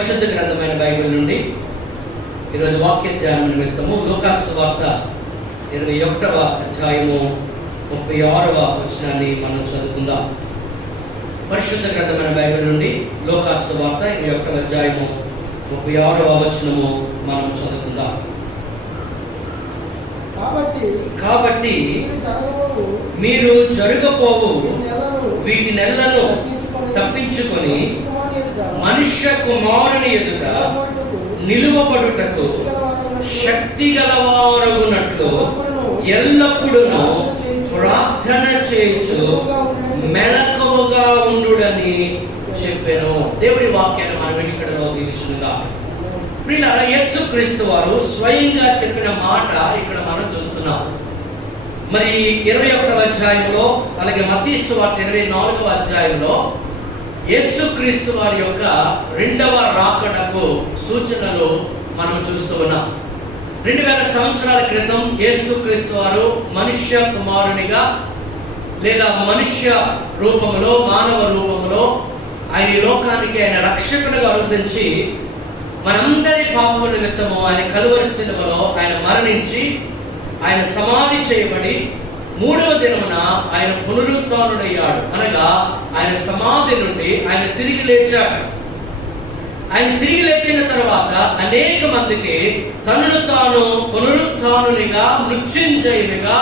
పరిశుద్ధ గ్రంథమైన బైబిల్ నుండి ఈరోజు వాక్య ధ్యానం నిమిత్తము లూకాసు సువార్త 21వ అధ్యాయము 36వ వచనాన్ని మనం చదువుకుందాం. పరిశుద్ధ గ్రంథమైన బైబిల్ నుండి లూకాసు సువార్త 21వ అధ్యాయము 36వ వచనము మనం చదువుకుందాం. కాబట్టి మీరు జరగపోవు వీటి నెలలను తప్పించుకొని మనుష్య కుమారుని ఎదుట నిలువబడుటకు శక్తి గలవారగునట్లు ఎల్లప్పుడూ ప్రార్థన చేయుచు మెలకువగా ఉండుడని చెప్పాను. దేవుడి వాక్యాన్ని మనం ఇక్కడ దీవించుగా. ప్రియులారా, యేసుక్రీస్తు వారు స్వయంగా చెప్పిన మాట ఇక్కడ మనం చూస్తున్నాం. మరి 21వ అధ్యాయంలో, అలాగే మత్తయి సువార్త 24వ అధ్యాయంలో యేసుక్రీస్తు వారి యొక్క రెండవ రాకడకు సూచనలు మనం చూస్తూ ఉన్నాం. 2000 సంవత్సరాల క్రితం యేసుక్రీస్తు వారు మనుష్య కుమారునిగా లేదా మనుష్య రూపంలో, మానవ రూపంలో ఆయన లోకానికి ఆయన రక్షకుడిగా అవతరించి మనందరి పాపముల నిమిత్తము ఆయన కలువరి శిలువలో ఆయన మరణించి ఆయన సమాధి చేయబడి 3వ దినమున ఆయన పునరుత్థానుడయ్యాడు. అనగా ఆయన సమాధి నుండి ఆయన తిరిగి లేచాడు. ఆయన తిరిగి లేచిన తర్వాత అనేక మందికి తనను తాను పునరుత్థానునిగా, మృత్యుంజయునిగా,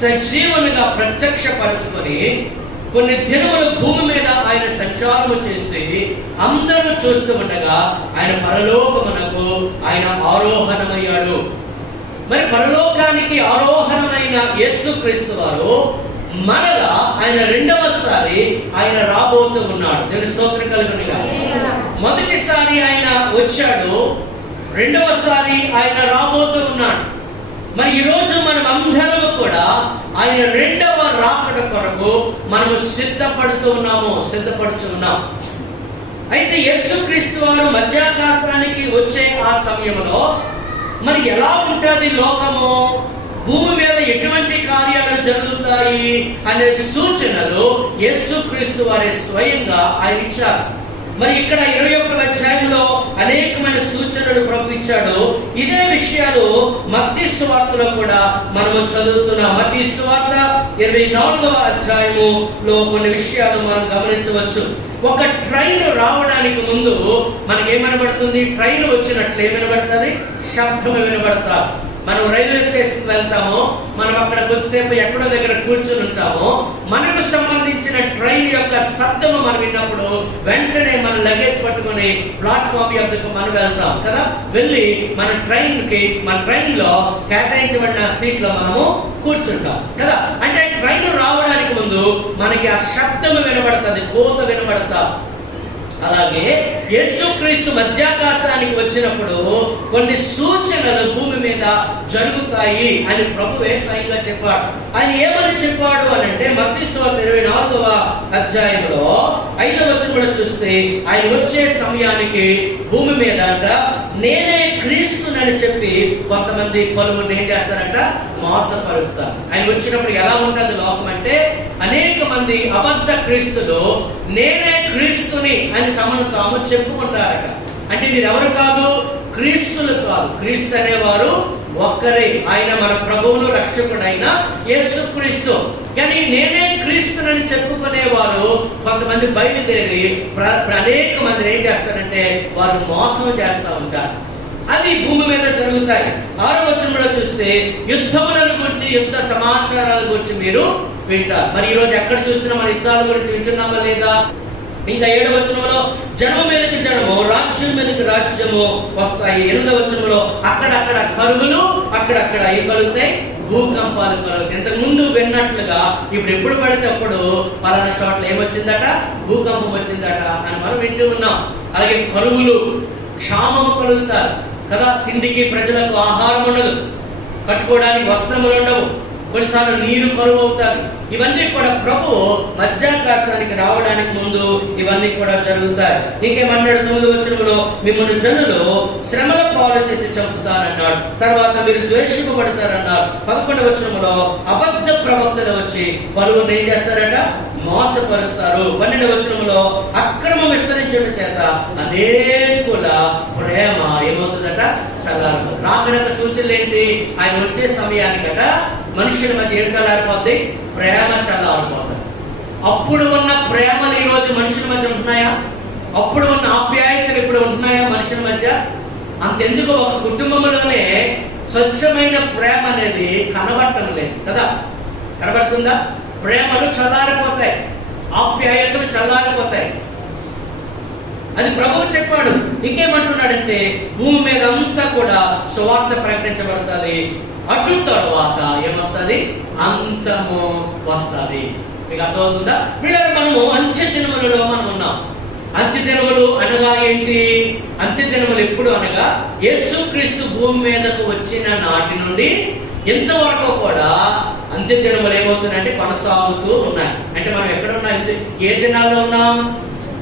సజీవునిగా ప్రత్యక్షపరచుకొని కొన్ని దినముల భూమి మీద ఆయన సంచారము చేసి అందరూ చూస్తూ ఉండగా ఆయన పరలోకమునకు ఆయన ఆరోహణమయ్యాడు. మరి పరలోకానికి ఆరోహణమైన యేసుక్రీస్తు వారు మరలా ఆయన రెండవసారి ఆయన రాబోతూ ఉన్నాడు. దేవుని స్తోత్రం కలుగునుగా. మొదటిసారి ఆయన వచ్చాడు, రెండవసారి ఆయన రాబోతూ ఉన్నాడు. మరి ఈరోజు మనం అందరము కూడా ఆయన రెండవ రాకడ కొరకు మనము సిద్ధపడుచున్నాం. అయితే యేసుక్రీస్తు వారు మధ్యాకాశానికి వచ్చే ఆ సమయంలో మరి ఎలా ఉంటుంది లోకము, భూమి మీద ఎటువంటి కార్యాలు జరుగుతాయి అనే సూచనలు యేసుక్రీస్తు వారి స్వయంగా ఆయన ఇచ్చారు. మరి ఇక్కడ 21వ అధ్యాయంలో అనేకమైన సూచనలు ప్రభు ఇచ్చాడు. ఇదే విషయాలు మత్తయి సువార్తలో కూడా మనము చదువుతున్నాం. మత్తయి సువార్త 24వ అధ్యాయములో కొన్ని విషయాలు మనం గమనించవచ్చు. ఒక ట్రైన్ రావడానికి ముందు మనకి ఏమనబడుతుంది? ట్రైన్ వచ్చినట్లు ఏమనబడుతుంది? శబ్దం వినబడతారు. మనం రైల్వే స్టేషన్కి వెళ్తాము, మనం అక్కడ కొద్దిసేపు ఎక్కడో దగ్గర కూర్చొని ఉంటాము. మనకు సంబంధించిన ట్రైన్ యొక్క శబ్దము మనం విన్నప్పుడు వెంటనే మన లగేజ్ పట్టుకొని ప్లాట్ఫామ్ యొక్కకు మనం వెళ్తాం కదా. వెళ్ళి మన ట్రైన్లో కేటాయించబడిన సీట్లో మనము కూర్చుంటాం కదా. అంటే ట్రైన్ రావడానికి ముందు మనకి ఆ శబ్దము వినబడుతుంది, కోత వినబడతా. అలాగే యేసుక్రీస్తు మధ్యాకాశానికి వచ్చినప్పుడు కొన్ని సూచనలు భూమి మీద జరుగుతాయి అని ప్రభువే స్వయంగా చెప్పాడు. ఆయన ఏమని చెప్పాడు అని అంటే మత్తయి సువార్త 24వ అధ్యాయంలో 5వ వచనం చూస్తే ఆయన వచ్చే సమయానికి భూమి మీద అంట నేనే క్రీస్తునని చెప్పి కొంతమంది పలువురు ఏం చేస్తారంట? మోసపరుస్తారు. ఆయన వచ్చినప్పుడు ఎలా ఉంటుంది లోకం అంటే అనేక మంది అబద్ధ క్రీస్తులు నేనే క్రీస్తుని అని తమను తాము చెప్పుకుంటారట. అంటే వీరెవరు కాదు? క్రీస్తులు కాదు. క్రీస్తు అనేవారు ఒక్కరే, ఆయన మన ప్రభువును రక్షకుడైన యేసుక్రీస్తు. కానీ నేనే క్రీస్తునని చెప్పుకునేవారు కొంతమంది బయలుదేరి అనేక మందిని ఏం చేస్తారంటే వారు మోసం చేస్తూ ఉంటారు. అది భూమి మీద జరుగుతాయి. 6వ వచనంలో చూస్తే యుద్ధములను గురించి, యుద్ధ సమాచారాల గురించి మీరు వింటారు. మరి ఈరోజు ఎక్కడ చూసినా మన యుద్ధాల గురించి వింటున్నామా లేదా? ఇంకా 7వ వచనంలో జనము మీదకి జనము, రాజ్యం మీదకి రాజ్యము వస్తాయి. 8వ వచనంలో అక్కడక్కడ కరువులు, అక్కడక్కడ ఏం కలుగుతాయి? భూకంపాలు కలుగుతాయి. ఇంతకు ముందు విన్నట్లుగా ఇప్పుడు ఎప్పుడు పడితే అప్పుడు పలానా చోట్ల ఏమొచ్చిందట? భూకంపం వచ్చిందట అని మనం వింటూ ఉన్నాం. అలాగే కరువులు, క్షామము కలుగుతారు కదా. తిండికి ప్రజలకు ఆహారం ఉండదు, కట్టుకోవడానికి వస్త్రములు ఉండవు, కొన్నిసార్లు నీరు కరువు అవుతుంది. ఇవన్నీ కూడా ప్రభు మధ్యాకాశానికి రావడానికి ముందు ఇవన్నీ కూడా జరుగుతాయి. ఇంకేమన్నాడు 9వ వచనంలో, మిమ్మల్ని జనులు శ్రమల పాలు చేసి చంపుతారన్నాడు. తర్వాత మీరు ద్వేషింపబడతారన్నాడు. 11వ వచనంలో అబద్ధ ప్రవక్తలు వచ్చి పలువురిని ఏం చేస్తారట, మోసపరుస్తారు. 12వ వచనంలో అక్రమం విస్తరించడం చేత అనేకుల ప్రేమ ఏమవుతుందట, చల్లారిపోతుంది. రాకడక సూచనలు ఏంటి? ఆయన వచ్చే సమయానికట మనుషుల మధ్య ఏం చల్లారిపోద్ది, ప్రేమ చల్లారిపోతుంది. అప్పుడు ఉన్న ప్రేమలు ఈ రోజు మనుషుల మధ్య ఉంటున్నాయా? అప్పుడు ఉన్న ఆప్యాయతలు ఇప్పుడు ఉంటున్నాయా మనుషుల మధ్య? అంతెందుకు ఒక కుటుంబంలోనే స్వచ్ఛమైన ప్రేమ అనేది కనబడటం లేదు కదా. కనబడుతుందా? ప్రేమలు చల్లారిపోతాయి, ఆప్యాయతలు చల్లారిపోతాయి. అది ప్రభువు చెప్పాడు. ఇంకేమంటున్నాడంటే భూమి మీద అంతా కూడా సువార్త ప్రకటించబడుతుంది. అటు తరువాత ఏమొస్తుంది, అంతము వస్తుంది. మీకు అర్థమవుతుందా? పిల్లలు మనము అంత్య దినములలో మనం ఉన్నాం. అంత్య దినములు అనగా ఏంటి? అంత్య దినములు ఎప్పుడు అనగా యేసుక్రీస్తు భూమి మీదకు వచ్చిన నాటి నుండి ఇంతవరకు కూడా అంత్య దినములు ఏమవుతున్నాయంటే కొనసాగుతూ ఉన్నాయి. అంటే మనం ఎక్కడ ఉన్నాం? ఏ దినాల్లో ఉన్నాం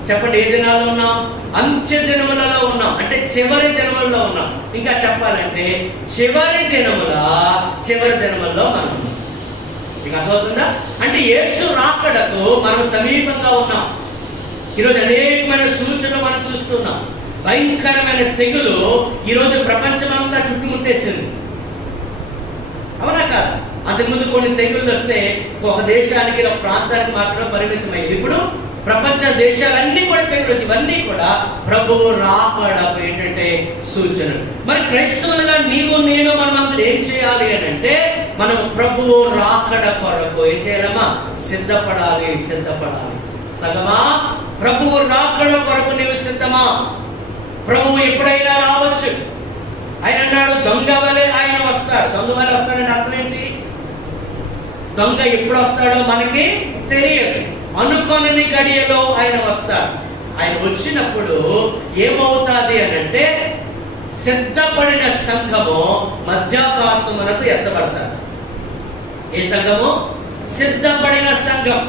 చెప్పండి? ఏ దినాల్లో ఉన్నాం? అంత్య దినములలో ఉన్నాం. అంటే చివరి దినములలో ఉన్నాం. ఇంకా చెప్పాలంటే చివరి దినములలో మనం ఉన్నాం. మీకు అర్థమవుతుందా? అంటే యేసు రాకడకు మనం సమీపంగా ఉన్నాం. ఈరోజు అనేకమైన సూచనలు మనం చూస్తున్నాం. భయంకరమైన తెగులు ఈరోజు ప్రపంచమంతా చుట్టుముట్టేసింది. అవునా కాదు? అంతకుముందు కొన్ని తెగుళ్ళు వస్తే ఒక దేశానికి ఒక ప్రాంతానికి మాత్రం పరిమితమయ్యేది. ఇప్పుడు ప్రపంచ దేశాలన్నీ కూడా తెగులు. ఇవన్నీ కూడా ప్రభువు రాకడకు ఏంటంటే సూచనలు. మరి క్రైస్తవులుగా నీవు నేను మనమందరూ ఏం చేయాలి అని అంటే, మనం ప్రభువు రాకడ కొరకు ఏం చేయాలమ్మా? సిద్ధపడాలి. సగమా ప్రభువు రాకడ కొరకు నీవు సిద్ధమా? ప్రభువు ఎప్పుడైనా రావచ్చు. ఆయన అన్నాడు దొంగ వలె ఆయన వస్తాడు. దొంగ వలె వస్తాడంటే అర్థం ఏంటి? దొంగ ఎప్పుడు వస్తాడో మనకి తెలియదు. అనుకోని గడియలో ఆయన వస్తాడు. ఆయన వచ్చినప్పుడు ఏమవుతాది అని అంటే, సిద్ధపడిన సంఘము మధ్యాకాశమునకు ఎత్తబడతారు. ఏ సంఘము? సిద్ధపడిన సంఘం.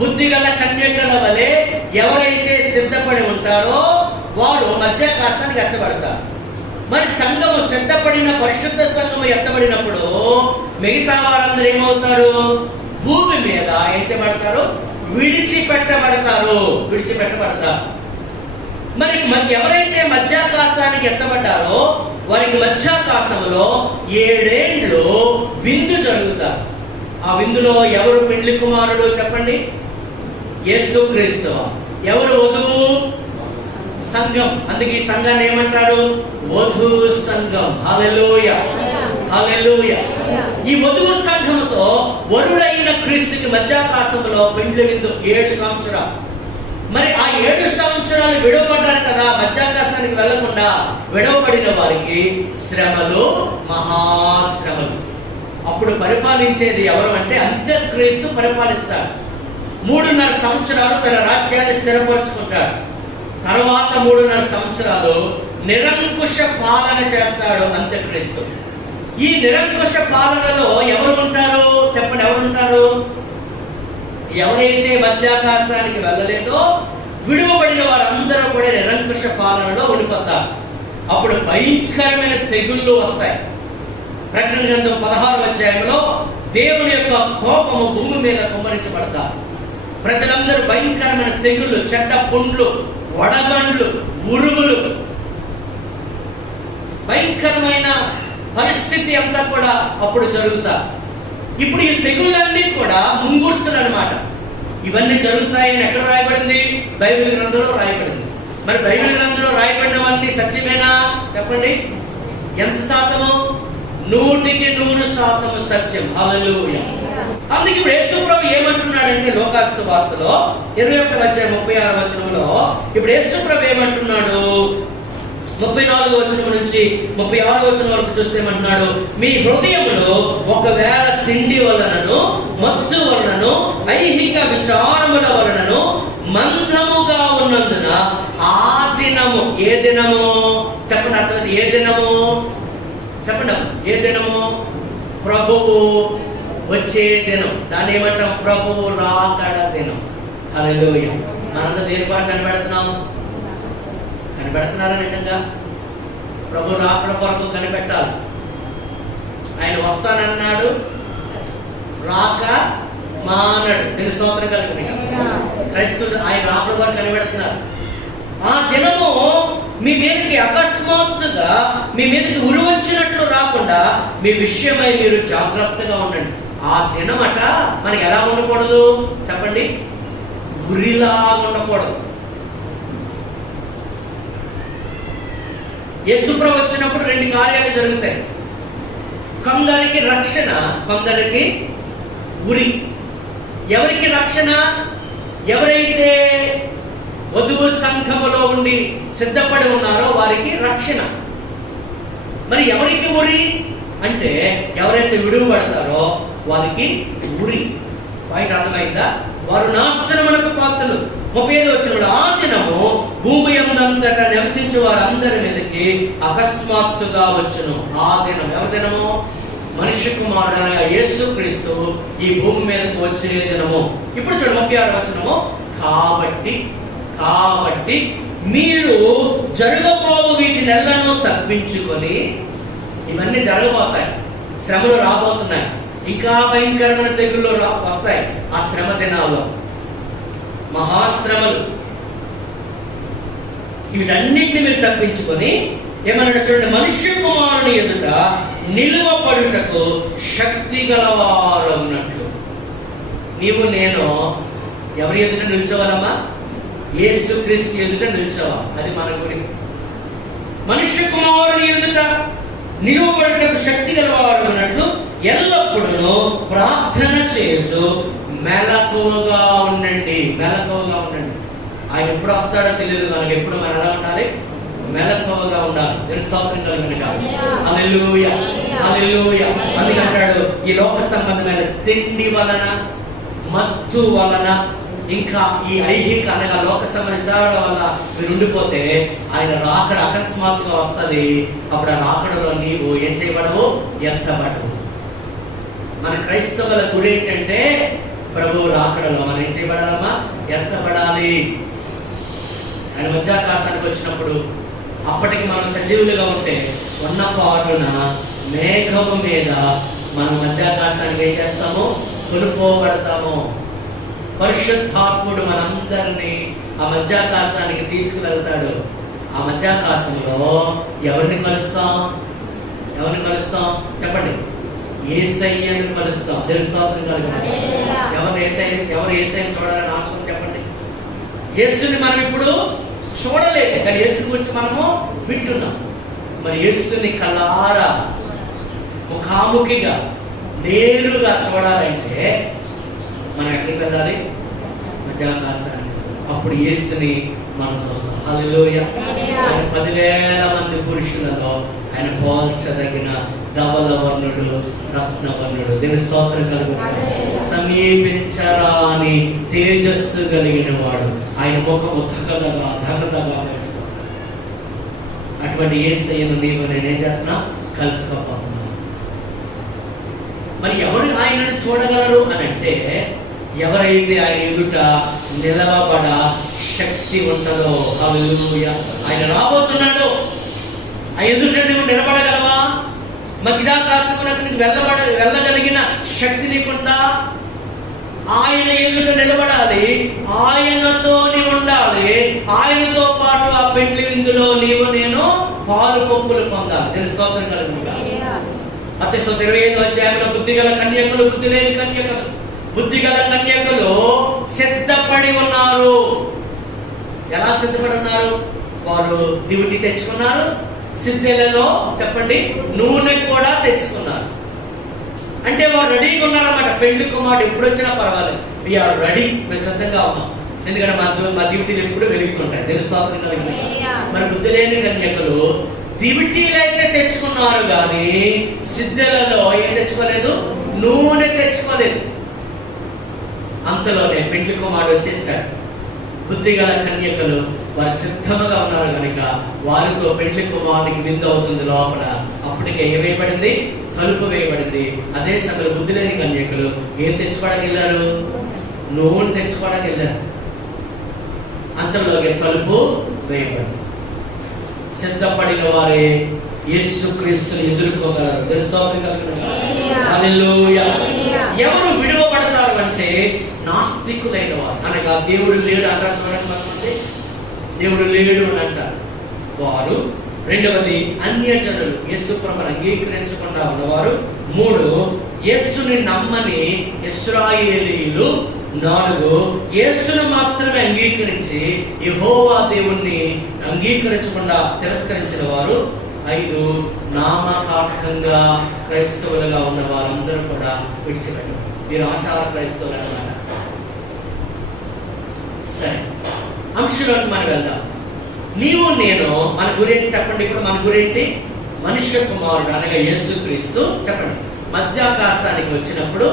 బుద్ధిగల కన్యకల వలె ఎవరైతే సిద్ధపడి ఉంటారో వారు మధ్యాకాశానికి ఎత్తబడతారు. మరి సంఘము సిద్ధపడిన పరిశుద్ధ సంఘము ఎత్తబడినప్పుడు మిగతా వారందరూ ఏమవుతారు? భూమి మీద ఏం చేయబడతారు? విడిచిపెట్టబడతారు. మరి ఎవరైతే మధ్యాకాశానికి ఎత్తబడ్డారో వారికి మధ్యాకాశంలో 7 ఏళ్ళు విందు జరుగుతారు. ఆ విందులో ఎవరు పెండ్లి కుమారుడు చెప్పండి? యేసుక్రీస్తు. ఎవరు వధువు? సంఘం. అందుకే ఈ సంఘాన్ని ఏమంటారు? వధువు సంఘం. హల్లెలూయా. ఈ వధువు సంఘముతో వరుడైన క్రీస్తుకి మధ్యాకాశంలో పెండ్లి విందు 7 సంవత్సరాలు. మరి ఆ 7 సంవత్సరాలు విడవబడ్డారు కదా, మధ్యాకాశానికి వెళ్లకుండా విడవబడిన వారికి శ్రమలు, మహాశ్రమలు. అప్పుడు పరిపాలించేది ఎవరు అంటే అంత్యక్రీస్తు పరిపాలిస్తాడు. 3.5 సంవత్సరాలు తన రాజ్యాన్ని స్థిరపరుచుకుంటాడు. తర్వాత 3.5 సంవత్సరాలు నిరంకుశ పాలన చేస్తాడు అంత్యక్రీస్తు. ఈ నిరంకుశ పాలనలో ఎవరు ఉంటారు చెప్పండి? ఎవరు ఉంటారు? ఎవరైతే మధ్యాకాశానికి వెళ్ళలేదో విడువబడిన వారందరూ కూడా నిరంకుశ పాలనలో ఉండిపోతారు. అప్పుడు భయంకరమైన తెగుళ్ళు వస్తాయి. ప్రకటన గ్రంథం 16వ అధ్యాయంలో దేవుని యొక్క కోపము భూమి మీద కుమ్మరించబడతారు. ప్రజలందరూ భయంకరమైన తెగుళ్ళు, చెడ్డ పుండ్లు, వడగండ్లు, ఉరుములు, భయంకరమైన పరిస్థితి అంతా కూడా అప్పుడు జరుగుతాయి. ఇప్పుడు ఈ తెగుళ్ళన్నీ కూడా ముంగుర్తులు అన్నమాట. ఇవన్నీ జరుగుతాయని ఎక్కడ రాయబడింది? బైబిల్ గ్రంథంలో రాయబడింది. మరి బైబిల్ గ్రంథంలో రాయబడినవన్నీ సత్యమేనా చెప్పండి? ఎంత శాతము? 100% సత్యం. హల్లెలూయా. అందుకే ఇప్పుడు యేసు ప్రభు ఏమంటున్నాడంటే లోకాసు వార్తలో 21వ అధ్యాయం 36వ వచనంలో ఇప్పుడు యేసు ప్రభు ఏమంటున్నాడు? 34వ వచనం నుంచి 36వ వచనం వరకు చూస్తే ఏమంటున్నాడు? మీ హృదయములో ఒకవేళ తిండి వలనను, మత్తు వలనను, ఐహిక విచారముల వలనను మందముగా ఉన్నందున ఆ దినము, ఏ దినము చెప్పండి? అర్థం? ఏ దినము చెప్పండి? ఏ దినము? ప్రభువు వచ్చే దినం. దాన్ని ఏమంటాం? ప్రభువు రాకడ దినం. హల్లెలూయా. మనంతా దేని కొరకు కనిపెడుతున్నాం? కనిపెడుతున్నారా నిజంగా? ప్రభు రాకడ కొరకు కనిపెట్టాలి. ఆయన వస్తానన్నాడు, రాక మానడు. నేను స్తోత్రం కలిగి క్రైస్తవుడు ఆయన రాకడ కొరకు కనిపెడుతున్నారు. ఆ దినము మీ మీదకి అకస్మాత్తుగా మీ మీదకి ఉరి వచ్చినట్లు రాకుండా మీ విషయమై మీరు జాగ్రత్తగా ఉండండి. ఆ దినమట మనకి ఎలా ఉండకూడదు చెప్పండి? ఉరిలాగా ఉండకూడదు. యేసుప్రభు వచ్చినప్పుడు 2 కార్యాలు జరుగుతాయి. కొందరికి రక్షణ, కొందరికి ఉరి. ఎవరికి రక్షణ? ఎవరైతే వధువు సంఘములో ఉండి సిద్ధపడి ఉన్నారో వారికి రక్షణ. మరి ఎవరికి ఉరి అంటే ఎవరైతే విడువబడతారో వారికి ఉరి. పాయింట్ అర్థమైందా? వారు నాశనమునకు పాత్రలు. 35 వచనంలో ఆ దినము భూమి అందంతటా నివసించే వారందరి మీదకి అకస్మాత్తుగా వచ్చును. ఆ దినం ఎవరి దినము? మనుష్య కుమారుడు అనగా యేసుక్రీస్తు ఈ భూమి మీదకి వచ్చే దినము. ఇప్పుడు చూడండి 36 వచనము. కాబట్టి మీరు జరగబోవు వీటినెల్లను తప్పించుకొని, ఇవన్నీ జరగబోతాయి, శ్రమలు రాబోతున్నాయి, ఇంకా భయంకరమైన తెగుళ్ళు వస్తాయి. ఆ శ్రమ దినాల్లో మహాశ్రమలు, వీటన్నిటిని మీరు తప్పించుకొని ఏమన్నా చూడండి, మనుష్య కుమారుని ఎదుట నిలువబడుటకు శక్తి గలవారు అన్నట్లు. నీవు నేను ఎవరి ఎదుట నిల్చోవాలమ్మా? యేసుక్రీస్తు ఎదుట నిల్చోవాలి. అది మన గురి. మనుష్య కుమారుని ఎదుట నిలువబడుటకు శక్తి గలవారు అన్నట్లు ఎల్లప్పుడూ ప్రార్థన చేయొచ్చు, మెలకువగా ఉండండి. మెలకువగా ఉండండి. ఆయన ఎప్పుడు వస్తాడో తెలియదు మనకి. ఎప్పుడు మనం ఎలా ఉండాలి? మెలకువగా ఉండాలి. నేను స్తోత్రం కలుగుతాను. హల్లెలూయా, హల్లెలూయా. అందుకంటాడు ఈ లోక సంబంధమైన తిండి వలన, మత్తు వలన, ఇంకా ఈ ఐహిక అనగా లోక సంబంధించాల వల్ల మీరు ఉండిపోతే ఆయన రాకడ అకస్మాత్తుగా వస్తుంది. అప్పుడు ఆ రాకడలో నీవు ఏం చేయబడవు? ఎత్తబడవు. మన క్రైస్తవుల గురి ఏంటంటే ప్రభువు రాకడలో మనం ఏం చేయబడాలమ్మా? ఎత్తబడాలి. ఆయన మధ్యాకాశానికి వచ్చినప్పుడు అప్పటికి మనం సజీవులుగా ఉంటే ఉన్న పాటున మేఘము మీద మనం మధ్యాకాశానికి ఏం చేస్తాము? కొనుక్కోబడతాము. పరిశుద్ధాత్ముడు మనందరినీ ఆ మధ్యాకాశానికి తీసుకువెళ్తాడు. ఆ మధ్యాకాశంలో ఎవరిని కలుస్తాం? ఎవరిని కలుస్తాం చెప్పండి? యేసయ్యను కలుస్తాం. స్తోత్రం కలుగుతాం. ఎవరు యేసయ్యను చూడాలని ఆశ చెప్పండి? యేసుని మనం ఇప్పుడు చూడలేదు, కానీ యేసు గురించి మనము వింటున్నాం. మరి యేసుని కళ్ళారా ముఖాముఖిగా నేరుగా చూడాలంటే మనం ఎక్కడికి వెళ్ళాలి? మధ్యాకాశానికి. అప్పుడు యేసుని మనం చూస్తాం. హల్లెలూయా. ఆయన 10,000 మంది పురుషులలో ఆయన పోల్చదగిన ధవల వర్ణుడు, రత్నవర్ణుడు. దేవుని స్తోత్రం కలుగుతాడు. సమీపించరాని తేజస్సు కలిగిన వాడు. ఆయన ముఖము ధగధగా వేస్తున్నాడు. అటువంటి యేసయ్యను నీవు నేనేం చేస్తున్నా? కలుసుకోపోతున్నా. మరి ఎవరు ఆయనను చూడగలరు అని అంటే ఎవరైతే ఆయన ఎదుట నిలవబడ శక్తి ఉంటుందో. హల్లెలూయా. ఆయన రాబోతున్నాడు. ఆ ఎదుట నువ్వు నిలబడగలవా? మధ్యాకాశమునకు నీకు వెళ్ళగలిగిన శక్తి నీకుందా? ఆయన ఎదుట నిలబడాలి, ఆయనతో నీవు ఉండాలి, ఆయనతో పాటు ఆ పెండ్లి విందులో నీవు నేను పాలు పంపులు పొందాలి. నేను స్తోత్రం కలుగుతా. అతి 25వ అధ్యాయంలో బుద్ధిగల కన్యకలు, బుద్ధి లేని కన్యకలు. బుద్ధిగల కన్యకలు సిద్ధపడి ఉన్నారు. ఎలా సిద్ధపడి ఉన్నారు? వారు దివిటి తెచ్చుకున్నారు, సిద్ధెలలో చెప్పండి నూనె కూడా తెచ్చుకున్నారు. అంటే వారు రెడీగా ఉన్నారన్నమాట. పెళ్లి కుమారుడు ఎప్పుడు వచ్చినా పర్వాలేదు, వీఆర్ రెడీ, మేము సిద్ధంగా ఉన్నాం. ఎందుకంటే మా దివిటీలు ఎప్పుడు వెలుగుతుంటాయి. తెలుస్తోత్రం కలిగి. మరి బుద్ధి లేని కన్యకలు దివిటీలు అయితే తెచ్చుకున్నారు, కానీ సిద్ధెలలో ఏం తెచ్చుకోలేదు? నూనె తెచ్చుకోలేదు. అంతలోనే పెళ్లి కుమారుడు వచ్చేసాడు. బుద్ధిగల కన్యకలు వారు సిద్ధముగా ఉన్నారు కనుక వారితో పెళ్లి కుమారునికి విందు అవుతుంది లోపల. అప్పటికే ఏమైపడింది? తలుపు వేయబడింది. అదే సమయంలో బుద్ధి లేని కన్యకులు ఏం తెచ్చుకోవడానికి నూనె తెచ్చుకోవడానికి అంతలోకి తలుపు వేయబడింది. సిద్ధపడిన వారే యేసుక్రీస్తుని ఎదుర్కోగలరు. హల్లెలూయా. ఎవరు విడువబడతారు అంటే నాస్తికులైన వారు, అనగా దేవుడు లేడు అంటారు. దేవుడు లేడు అని అంటారు వారు. రెండవది అన్యజనులు, యేసు ప్రభువుని అంగీకరించకుండా ఉన్నవారు. 3 యేసుని నమ్మని ఇశ్రాయేలీయులు. 4 యేసును మాత్రమే అంగీకరించి యెహోవా దేవుణ్ణి అంగీకరించకుండా తిరస్కరించిన వారు. 5 నామకార్థంగా క్రైస్తవులుగా ఉన్న వారందరూ కూడా విడిచిపెట్టారు. మీరు ఆచార క్రైస్తవులు అన్నమాట. సరే, అంశంలోకి మనం వెళ్దాం. నీవు నేను మన గురేంటి చెప్పండి. ఇప్పుడు మన గురేంటి? మనుష్య కుమారుడు అనగా యేసుక్రీస్తు. చెప్పండి. మధ్యాకాశానికి వచ్చినప్పుడు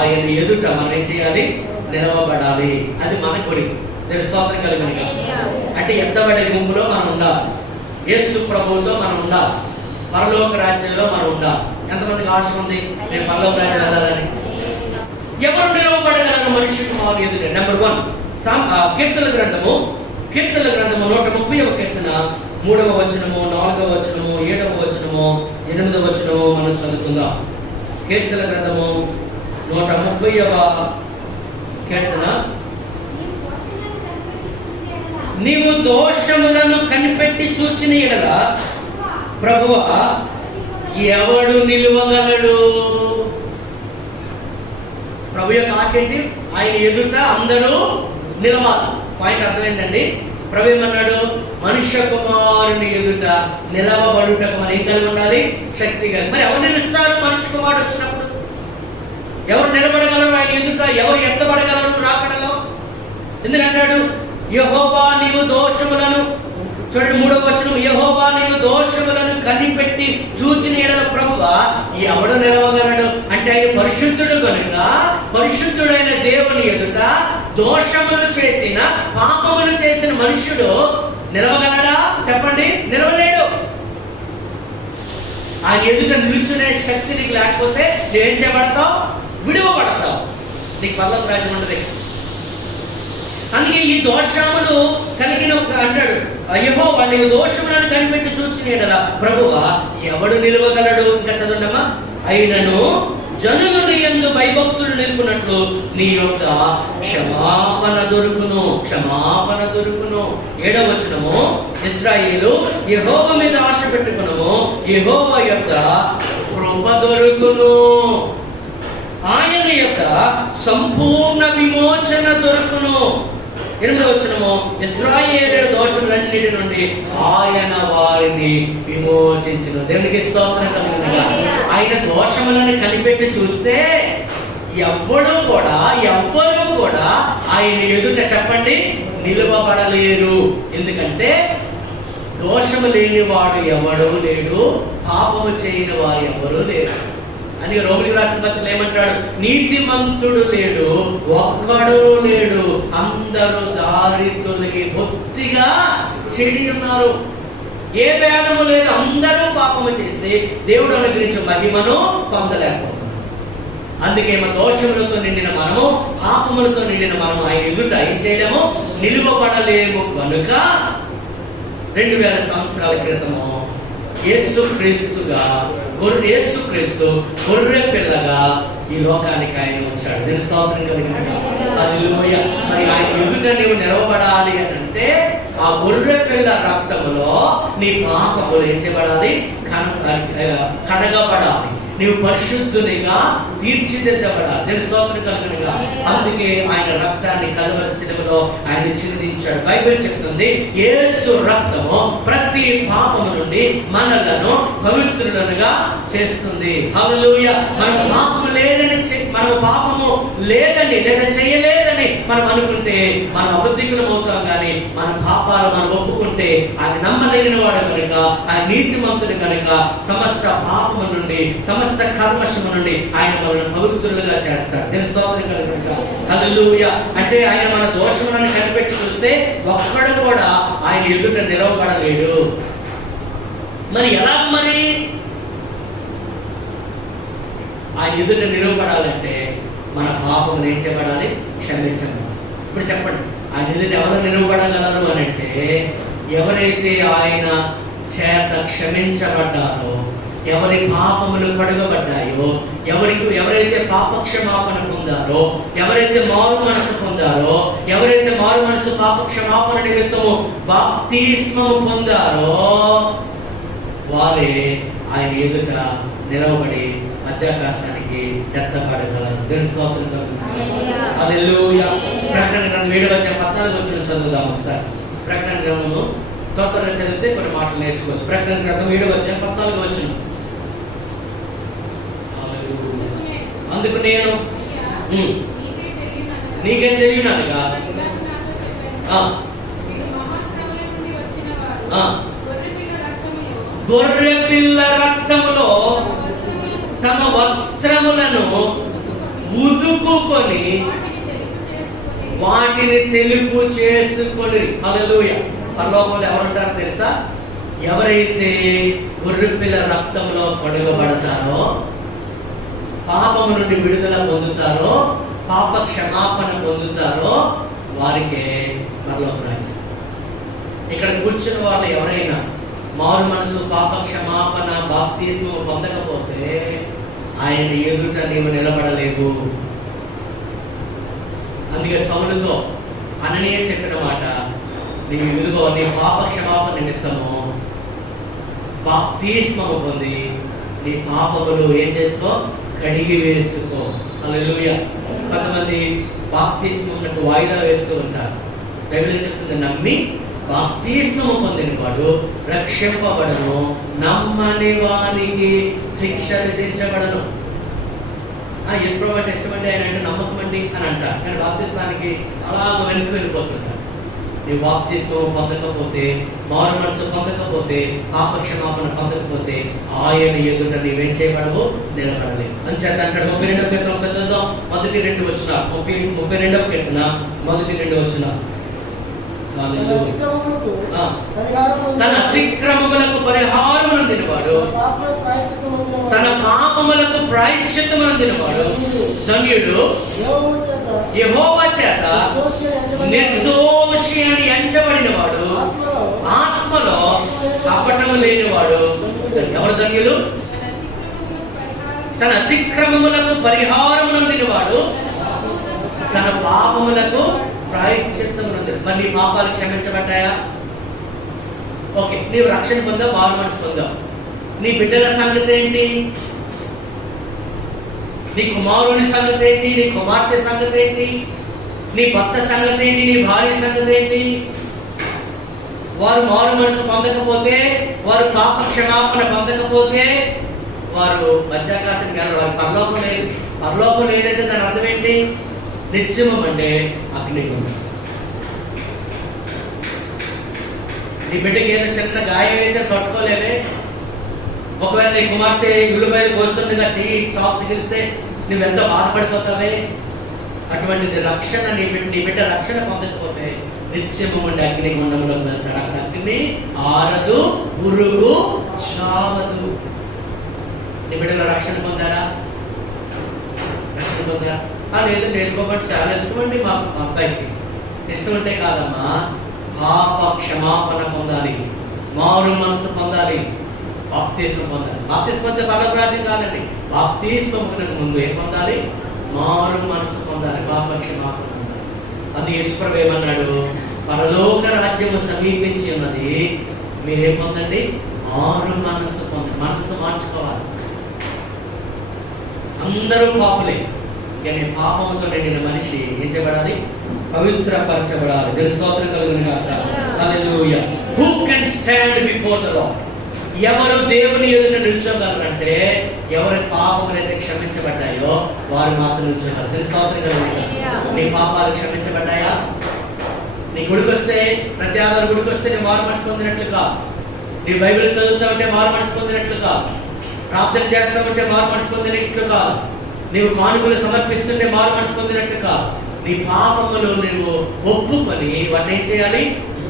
ఆయన ఎదుట మనం ఏం చేయాలి? నిలవబడాలి. అది మన గురి. దేవుని స్తోత్రం కలుగును. అంటే ఎత్తబడే గుంపులో మనం ఉండాలి. యేసు ప్రభువుతో మనం ఉండాలి. పరలోక రాజ్యంలో మనం ఉండాలి. ఎంతమందికి ఆశ ఉంది నేను పరలోక రాజ్యం వెళ్ళాలని? ఎవరు నిలవబడగలరు మనుష్య కుమారుడు ఎదుట? నెంబర్ 1 కీర్తనల గ్రంథము 130వ కీర్తన 3వ వచనము, 4వ వచనము, 7వ వచనము, 8వ వచనము మనం చదువుకుందాం. కీర్తనల గ్రంథము 130వ కీర్తన. నీవు దోషములను కనిపెట్టి చూచిన ఎడల ప్రభువా ఎవడు నిలువగలడు? ప్రభు యొక్క ఆశ ఏంటి? ఆయన ఎదుట అందరూ నిలవాలి. పాయింట్ అర్థమైందండి. ప్రభు ఏమన్నాడు? మనుష్య కుమారుని ఎదుట నిలవబడుటకు మనం ఏం కలిగి ఉండాలి? శక్తి కలిగి. మరి ఎవరు నిలుస్తారు మనుష్య కుమారుడు వచ్చినప్పుడు? ఎవరు నిలబడగలరు ఆయన ఎదుట? ఎవరు ఎత్తబడగలరు రాకడలో? ఎందుకంటాడు యెహోవా నీవు దోషములను, చూడండి 3వ వచనం, యెహోవా నీవు దోషములను కనిపెట్టి చూచిన ఎడల ప్రభువా ఎవడు నిలవగలడు? అంటే ఆయన పరిశుద్ధుడు కనుక పరిశుద్ధుడైన దేవుని ఎదుట దోషములు చేసిన, పాపములు చేసిన మనుష్యుడు నిలవగలడా? చెప్పండి. నిలవలేడు. ఆయన ఎదుట నిల్చునే శక్తి నీకు లేకపోతే నువ్వేం చేయబడతావు? విడువబడతావు. నీకు పరలోక రాజ్యం ఉండదు. అందుకే ఈ దోషములు కలిగిన అంటాడు యెహోవా నీవు దోషములను కనిపెట్టి చూచిన ఎడల ప్రభువా ఎవడు నిలవగలడు? ఇంకా చదవండమ్మా. అయినను జనులు నీ యందు భయభక్తులు నిలుపునట్లు నీ యొక్క క్షమాపణ దొరుకును. 7వ వచనము, ఇశ్రాయేలు యెహోవా మీద ఆశ పెట్టుకును, యెహోవా యొక్క కృప దొరుకును. ఆయన యొక్క సంపూర్ణ విమోచన దొరుకును. 8వ వచనము, ఇశ్రాయేలు దోషములన్నిటి నుండి ఆయన వారిని విమోచించును. దేవునికి స్తోత్రం కలుగునుగా. ఆయన దోషములను కనిపెట్టి చూస్తే ఎవ్వరు కూడా ఆయన ఎదుట చెప్పండి నిలువబడలేరు. ఎందుకంటే దోషము లేనివాడు ఎవడూ లేడు, పాపము చేయని వారు ఎవరూ లేరు. అందుకే రోమిలికి రాసిన పత్రికలో ఏమంటాడు? నీతిమంతుడు లేడు, ఒక్కడు లేడు, అందరూ దారి తొలగి బొత్తిగా చెడి ఉన్నారు. ఏ భేదము లేదు, అందరూ పాపము చేసి దేవుడు అనుగ్రహించే మహిమను పొందలేకపోతున్నారు. అందుకే మన దోషములతో నిండిన మనము, పాపములతో నిండిన మనము ఆయన ఎదుట ఏం చేయలేము? నిలువబడలేము. కనుక 2000 సంవత్సరాల క్రితము యేసుక్రీస్తు గొర్రె పిల్లగా ఈ లోకానికి ఆయన వచ్చాడు. నేను స్తోత్రం కలిగిన హల్లెలూయా. మరి ఆయన ఎదుట నీవు నిలవబడాలి అని అంటే ఆ గొర్రె పిల్ల రక్తములో నీ పాపములు ఏం చేయబడాలి? కడగబడాలి. నీవు పరిశుద్ధునిగా తీర్చిదిద్దబడాలి. నేను స్తోత్రం కలుగునుగా. అందుకే ఆయన రక్తాన్ని కలువరి శిలువలో ఆయన చిందించాడు. బైబిల్ చెప్తుంది యేసు రక్తము ప్రతి పాపము నుండి మనలను పవిత్రులుగా చేస్తుంది. హల్లెలూయా. మనము పాపము లేదని లేదా చేయలేదని మనం అనుకుంటే మనం అబద్ధికులం అవుతాం. కానీ మన పాపాలు మనం ఒప్పుకుంటే ఆయన నమ్మదగిన వాడు కనుక, ఆయన నీతిమంతుడు కనుక సమస్త పాపము నుండి, సమస్త కల్మషము నుండి ఆయన మనల్ని పవిత్రులుగా చేస్తాడు. దేవుని స్తోత్రం కలుగునుగా. హల్లెలూయా. అంటే ఆయన మన దోషములను కనిపెట్టి చూస్తే ఒక్కడు కూడా ఆయన ఎదుట నిలవబడలేడు. మరి ఎలా? మరి ఆయన ఎదుట నిలవబడాలంటే మన పాపములు ఏం చేయబడాలి? క్షమించబడాలి. ఇప్పుడు చెప్పండి, ఆయన ఎదుట ఎవరు నిలవబడగలరు అని అంటే, ఎవరైతే ఆయన చేత క్షమించబడ్డారో, ఎవరి పాపములు కడుగబడ్డాయో, ఎవరైతే పాపక్షమాపణ పొందారో, ఎవరైతే మారు మనసు పొందారో, ఎవరైతే మారు మనసు పాపక్షమాపణ నిమిత్తము బాప్తిస్మము పొందారో, వారే ఆయన ఎదుట నిలవబడి మధ్యాకాశానికి ఎత్తబడగలరు. దేవుని స్తోత్రం కలుగును. హల్లెలూయా. ప్రకటన గ్రంథం 7:14 చదువుదాం ఒకసారి. ప్రకటన గ్రంథము తొందరగా చదివితే కొన్ని మాటలు నేర్చుకోవచ్చు. ప్రకటన గ్రంథం 7:14. అందుకు నేను నీకేం తెలియనగా గొర్రె పిల్ల రక్తములో తమ వస్త్రములను ఉదుకుకొని వాటిని తెలుపు చేసుకొని. హల్లెలూయా. పరలోకంలో ఎవరుంటారో తెలుసా? ఎవరైతే గొర్రె పిల్ల రక్తంలో కడుగబడతారో, పాపము నుండి విడుదల పొందుతారో, పాప క్షమాపణ పొందుతారో, వారికే పరలోక రాజ్యం. ఇక్కడ కూర్చున్న వాళ్ళు ఎవరైనా మారు మనసు, పాప క్షమాపణ, బాప్తిస్మం పొందకపోతే ఆయన ఎదుట నీవు నిలబడలేవు. అందుకే సౌలుతో అననీయ చెప్పిన మాట, నీవు ఇదిగో నీ పాప క్షమాపణ నిమిత్తము బాప్తిస్మము పొంది నీ పాపములు ఏం చేసుకో? కడిగి వేసుకో. హల్లెలూయా. కొంతమంది బాప్తిస్మమునకు వాయిదా వేస్తూ ఉంటారు. బైబిల్ చెప్తుంది, నమ్మి బాప్తిస్మము పొందిన వాడు రక్షింపబడను, నమ్మని వానికి శిక్ష విధించబడను. యేసుప్రభు టెస్టిమనీ ఆయన అంటే నమ్మకం అండి అని అంటారు, కానీ బాప్తిస్మానికి అలాగ వెనుక వెళ్ళిపోతుంటారు. నీ బాప్తిస్మము పొందకపోతే, మారు మనసు పొందకపోతే, పాప క్షమాపణ పొందకపోతే ఆయన ఎదుట నీవేం చేయబడవు? నిలబడలేవు. అంచేత అంటాడు 32వ కీర్తన ఒకసారి చదువుదాం. మొదటి 2 వచనాలు. 32వ కీర్తన మొదటి 2 వచనాలు. తన అతిక్రమములకు పరిహారమును దినవాడు, తన పాపములకు ప్రాయశ్చిత్తమును దినవాడు ధన్యుడు. యెహోవా చేత నిర్దోషి అని ఎంచబడిన వాడు, ఆత్మలో కపటము లేనివాడు. ఎవరు ధన్యులు? తన అతిక్రమములకు పరిహారమును దినవాడు, తన పాపములకు ప్రాయశ్చిత్తమును. మరి నీ పాపాలు క్షమించబడ్డాయా? ఓకే, నీవు రక్షణ పొందావు, మారు మనసు పొందావు. నీ బిడ్డల సంగతి ఏంటి? నీ కుమారుని సంగతి ఏంటి? నీ కుమార్తె సంగతి ఏంటి? నీ భర్త సంగతి ఏంటి? నీ భార్య సంగతి ఏంటి? వారు మారు మనసు పొందకపోతే, వారు పాప క్షమాపణ పొందకపోతే వారు మధ్యాకాశానికి వెళ్ళరు. వారు పరలోకం లేదు. పరలోకం లేదంటే దాని అర్థం ఏంటి? నిత్యము అంటే అగ్నిగుండం. నీ బిడ్డకి ఏదో చిన్న గాయం అయితే తట్టుకోలేవే. ఒకవేళ నీ కుమార్తె ఉల్లిపాయలు కోస్తుండగా చెయ్యి చాకు తగిలిస్తే నువ్వెంత బాధపడిపోతావే. అటువంటిది రక్షణ, నీ బిడ్డ రక్షణ పొందకపోతే నిత్యము ఉండే అగ్నిగుండంలో వెళ్తాడు. అక్కడ అగ్ని ఆరదు, పురుగు చావదు. నీ బిడ్డలో రక్షణ పొందారా? రక్షణ పొందారా? లేదు, నేర్చుకోబట్టి చాలా ఇష్టం అండి మా అబ్బాయికి. ఇష్టం అంటే కాదమ్మా, పాప క్షమాపణ పొందాలి, మారు మనసు పొందాలి, బాప్తిస్మం పొందాలి. బాప్తిస్మం అంటే పరలోక రాజ్యం కాదండి. బాప్తిస్మమునకు ముందు ఏం పొందాలి? మారు మనసు పొందాలి, పాప క్షమాపణ పొందాలి. అది యేసుప్రభు ఏమన్నాడు? పరలోక రాజ్యము సమీపించి ఉన్నది, మీరేం పొందండి? మారు మనసు పొందండి. మనస్సు మార్చుకోవాలి. అందరూ పాపులే, కానీ పాపంతో నిండిన మనిషి ఏం చేయబడాలి? పవిత్రపరచబడాలి. దేవుని స్తోత్రం కలుగును గాక. Hallelujah. Who can stand before the lord? ఎవరు దేవుని ఎదుట నిల్చోగలరంటే, ఎవరి పాపములైతే క్షమించబడ్డాయో వారు మాత్రం నిల్చోగలరు. దేవుని స్తోత్రం కలుగును గాక. నీ పాపాలు క్షమించబడ్డాయా? నీ గుడికి వస్తే, ప్రతి ఆధార గుడికి వస్తే నీ మారు మనసు పొందినట్లు కాదు. నీ బైబిల్ చదువుతా ఉంటే మారు మనసు పొందినట్లు కాదు. ప్రార్థన చేస్తామంటే మారు మనసు పొందినట్లు కాదు. నీవు కానుకలు సమర్పిస్తుంటే మారు మనసు పొందినట్టు కాదు. నీ పాపములు నువ్వు ఒప్పుకొని వాటిని ఏం చేయాలి?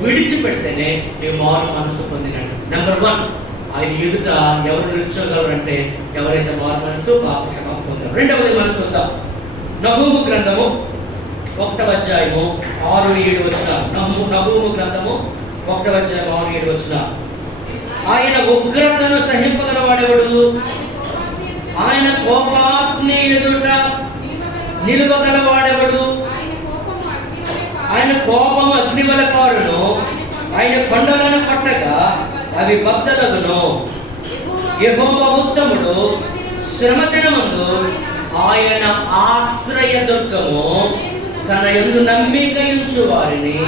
విడిచిపెడితేనే నీవు మారు మనసు పొందినట్టు. నెంబర్ 1, ఆయన ఎదుట ఎవరు నిల్చోగలరంటే ఎవరైతే మారు మనసు, పాప క్షమాపణ పొందారు. దుర్గం. రెండవది మనం చూద్దాం, నహూము గ్రంథము 1వ అధ్యాయము 6-7 వచనాలు. నహూము గ్రంథము 1వ అధ్యాయం 6-7 వచనాలు. ఆయన ఉగ్రతను సహింపగలవాడెవడు? ఆయన కోపాగ్ని ఎదుట నిలువగలవాడెవడు? ఆయన కోపము అగ్నివల కారును, ఆయన కొండలను పట్టగా అవి బద్దలగును. యెహోవా ఉత్తముడు, శ్రమ దినమందు ఆయన ఆశ్రయ దుర్గము, తన యందు నమ్మిక ఉంచు వారిని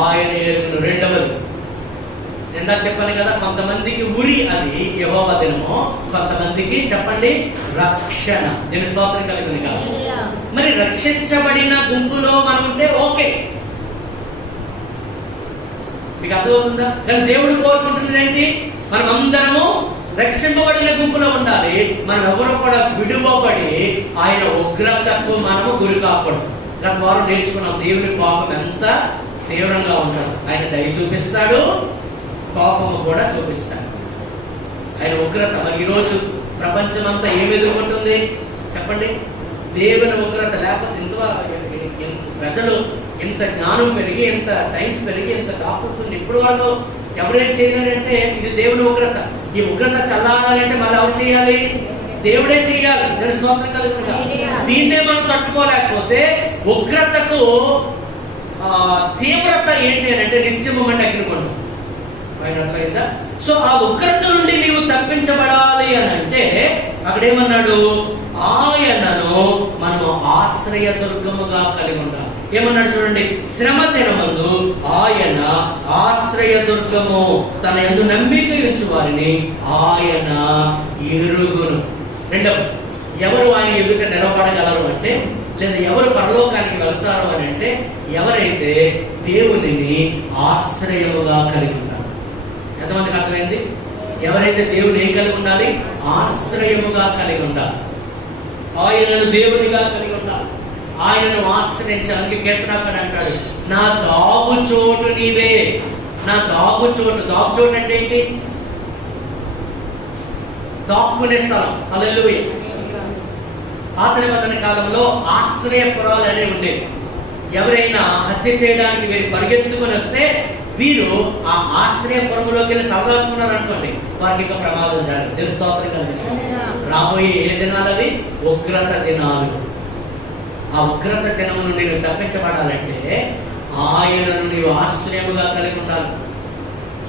ఆయన ఎరుగును. రెండవది, ఇందాక చెప్పాను కదా, కొంతమందికి ఉరి అది యెహోవా దినము, కొంతమందికి చెప్పండి రక్షణ. దీని స్తోత్రం కలుగుతుంది కదా. మరి రక్షించబడిన గుంపులో మనం ఉంటే ఓకే, మీకు అర్థమవుతుందా? కానీ దేవుడు కోరుకుంటున్నది ఏంటి? మనం అందరము రక్షింపబడిన గుంపులో ఉండాలి. మనం ఎవరు కూడా విడువబడి ఆయన ఉగ్రతకు మనము గురి కాకూడదు. గత వారం నేర్చుకున్నాం, దేవుని కోపం ఎంత తీవ్రంగా ఉంటాడు. ఆయన దయ చూపిస్తాడు, కోపము కూడా చూపిస్తాడు. ఆయన ఉగ్రత. మరి ఈరోజు ప్రపంచం అంతా ఏమి ఎదుర్కొంటుంది చెప్పండి? దేవుని ఉగ్రత. లేకపోతే ప్రజలు ఇంత జ్ఞానం పెరిగి, ఇంత సైన్స్ పెరిగి, ఇంత డాక్టర్స్ ఇప్పుడు వరకు ఎవరేం చేయాలంటే ఇది దేవుని ఉగ్రత. ఈ ఉగ్రత చల్లారాలంటే మళ్ళీ ఎవరు చేయాలి? దేవుడే చేయాలి. నేను స్తోత్రం కలుగుతుంది. దీన్నే మనం తట్టుకోలేకపోతే ఉగ్రతకు తీవ్రత ఏంటి అని అంటే నిత్యము మండి అగ్నికొండ. అర్థమైందా? సో ఆ ఉగ్రత నుండి నీవు తప్పించబడాలి అని అంటే అక్కడేమన్నాడు? ఆయనను మనము ఆశ్రయ దుర్గముగా కలిగి ఉండాలి. ఏమన్నాడు చూడండి, శ్రమ దినమందు ఆయన ఆశ్రయ దుర్గము, తన యందు నమ్మిక ఉంచు వారిని ఆయన ఎరుగును. రెండవది, ఎవరు ఆయన ఎదుట నిలబడగలరు అంటే, లేదా ఎవరు పరలోకానికి వెళ్తారు అని అంటే, ఎవరైతే దేవునిని ఆశ్రయముగా కలిగి ఉంటారు. ఎంతమందికి అర్థమైంది? ఎవరైతే దేవుని ఏం కలిగి ఉండాలి? ఆశ్రయముగా కలిగి ఉండాలి. ఆయనను దేవునిగా కలిగి ఉండాలి. ఆయనను ఆశ్రయించాలని కీర్తనాకారుడు అంటాడు, నా దాగు చోటు నీవే. నా దాగు చోటు. దాగు చోటు అంటే ఏంటి? దాక్కునే స్థలం. హల్లెలూయా. పాత నిబంధన కాలంలో ఆశ్రయపురాలు అనేవి ఉండేవి. ఎవరైనా హత్య చేయడానికి వీరు పరిగెత్తుకొని వస్తే వీరు ఆ ఆశ్రయపురంలోకి వెళ్ళి తలదాచుకున్నారు అనుకోండి, వారికి ఇంకా ప్రమాదం జరగదు. తెలుసు స్తోత్రం కలుగుతుంది. రాబోయే ఏ దినాలు అవి? ఉగ్రత దినాలు. ఆ ఉగ్రత దినము నుండి నువ్వు తప్పించబడాలంటే ఆయనను నీవు ఆశ్రయముగా కలిగి ఉండాలి.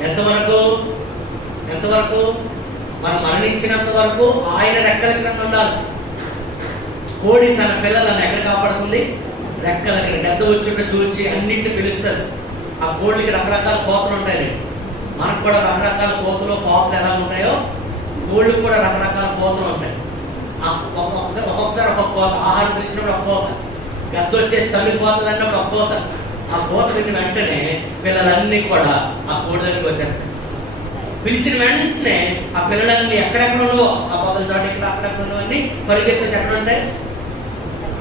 ఎంతవరకు? మనం మరణించినంత వరకు ఆయన రెక్కల క్రింద ఉండాలి. కోడి తన పిల్లలను ఎక్కడ కాపాడుతుంది? రెక్కల క్రింద. గద్ద వచ్చుంట చూచి అన్నింటిని పిలుస్తుంది. ఆ కోళ్ళకి రకరకాల కోతలు ఉంటాయి. మనకు కూడా రకరకాల కోతలు ఎలా ఉంటాయో కోళ్ళకి కూడా రకరకాల కోతలు ఉంటాయి. ఒక్కొక్కసారి ఒక్కొక్క కోత. ఆహారం పిలిచినప్పుడు ఒక కోత, గద్ద వచ్చేసి తల్లిపోతుంది అన్నప్పుడు ఒక కోత. ఆ కోత విన్న వెంటనే పిల్లలన్నీ కూడా ఆ కోడి దగ్గరికి వచ్చేస్తాయి. పిలిచిన వెంటనే ఆ పిల్లలన్నీ ఎక్కడెక్కడ ఉండవో, ఆ పొదల చోట ఇక్కడ అక్కడెక్కడ ఉన్నవన్నీ పరిగెత్తి ఎక్కడ ఉంటాయి?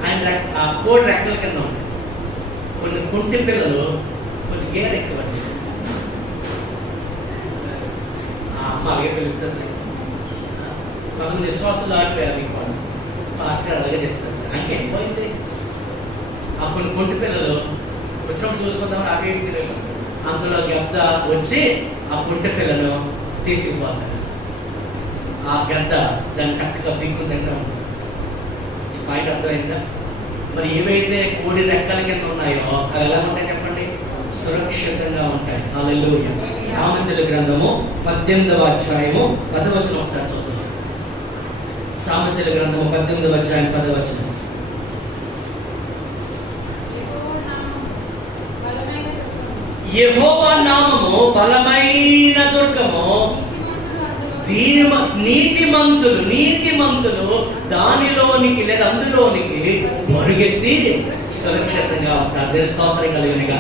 ఆయన ఆ కోడి రెక్కల కింద ఉంటాయి. కొన్ని కుంటి పిల్లలు కొంచెం గేర్ ఎక్కువండి. ఆ అమ్మ అలాగే పిలుస్తుంది. కొంతమంది విశ్వాసాలు ఆడిపోయారు. పాస్టర్ అలాగే చెప్తారు, ఆయనకి అయిపోయింది. ఆ కొన్ని కుంటి పిల్లలు వచ్చినప్పుడు చూసుకుందామని అటు ఇటు తిరిగి అందులో గద్ద వచ్చి ఆ కుంటి పిల్లను తీసుకుపోతారు. ఆ గద్ద దాన్ని చక్కగా పీక్కు తింటూ ఉంటుంది. పాయింట్ అర్థమైందా? మరి ఏవైతే కోడి రెక్కల కింద ఉన్నాయో అవి ఎలా ఉంటాయి చెప్పండి? సురక్షితంగా ఉంటాయి. హల్లెలూయా. సామెతల గ్రంథము 18వ అధ్యాయము 10వ వచనం ఒకసారి చూద్దాం. సామెతల గ్రంథము 18వ అధ్యాయం 10వ వచనం. యెహోవా నామము బలమైన దుర్గము, నీతిమంతులు దానిలోనికి లేదా అందులోనికి పరుగెత్తి సురక్షితంగా ఉంటారు. దేవుని స్తోత్రం కలిగినగా.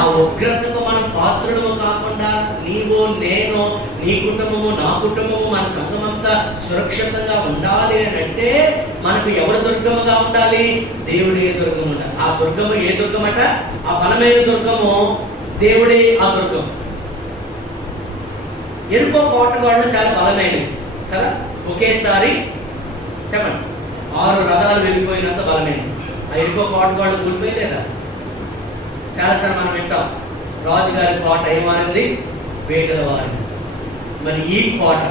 ఆ ఉగ్రతకు మనం పాత్రుడము కాకుండా నీవు, నేను, నీ కుటుంబము, నా కుటుంబము, మన సంఘం అంతా సురక్షితంగా ఉండాలి అని అంటే మనకు ఎవరు దుర్గముగా ఉండాలి? దేవుడే దుర్గం ఉండాలి. ఆ దుర్గము ఏ దుర్గమట? ఆ బలమైన దుర్గము దేవుడే. ఆ దుర్గం ఎరుకో కోటగాళ్ళు చాలా బలమైనవి కదా. ఒకేసారి చెప్పండి 6 రథాలు వెళ్ళిపోయినంత బలమైంది. ఆ ఎరుకో కోటగాడు కూలిపోయలేదా? చాలాసార్లు మనం వింటాం, రాజుగారి కోట ఏమారింది? పేటల వారు. మరి ఈ కోట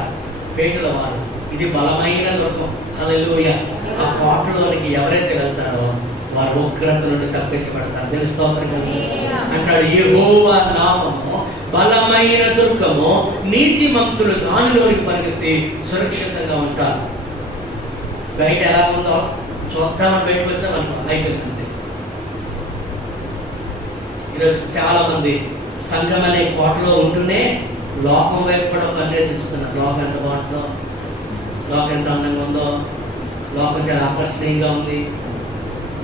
పేటల వారు, ఇది బలమైన దుర్గం. హల్లెలూయా. ఆ కోటలోనికి ఎవరైతే వెళ్తారో వారు ఉగ్రత నుండి తప్పించబడతారు. దేవుని స్తోత్రం అంటాడు, యెహోవా నామము బలమైన దుర్గము, నీతిమంతులు దానిలోనికి పరిగెత్తి సురక్షితంగా ఉంటారు. బయట ఎలా ఉందో చూద్దామని బయటకు వచ్చామనుకో, అయిపోయింది అంతే. ఈరోజు చాలా మంది సంఘం అనే కోటలో ఉంటూనే లోకం వైపు కూడా ఒక అన్వేషించుతున్నారు. లోకం ఎంత బాగుంటుందో, లోకం ఎంత అందంగా ఉందో, లోకం చాలా ఆకర్షణీయంగా ఉంది.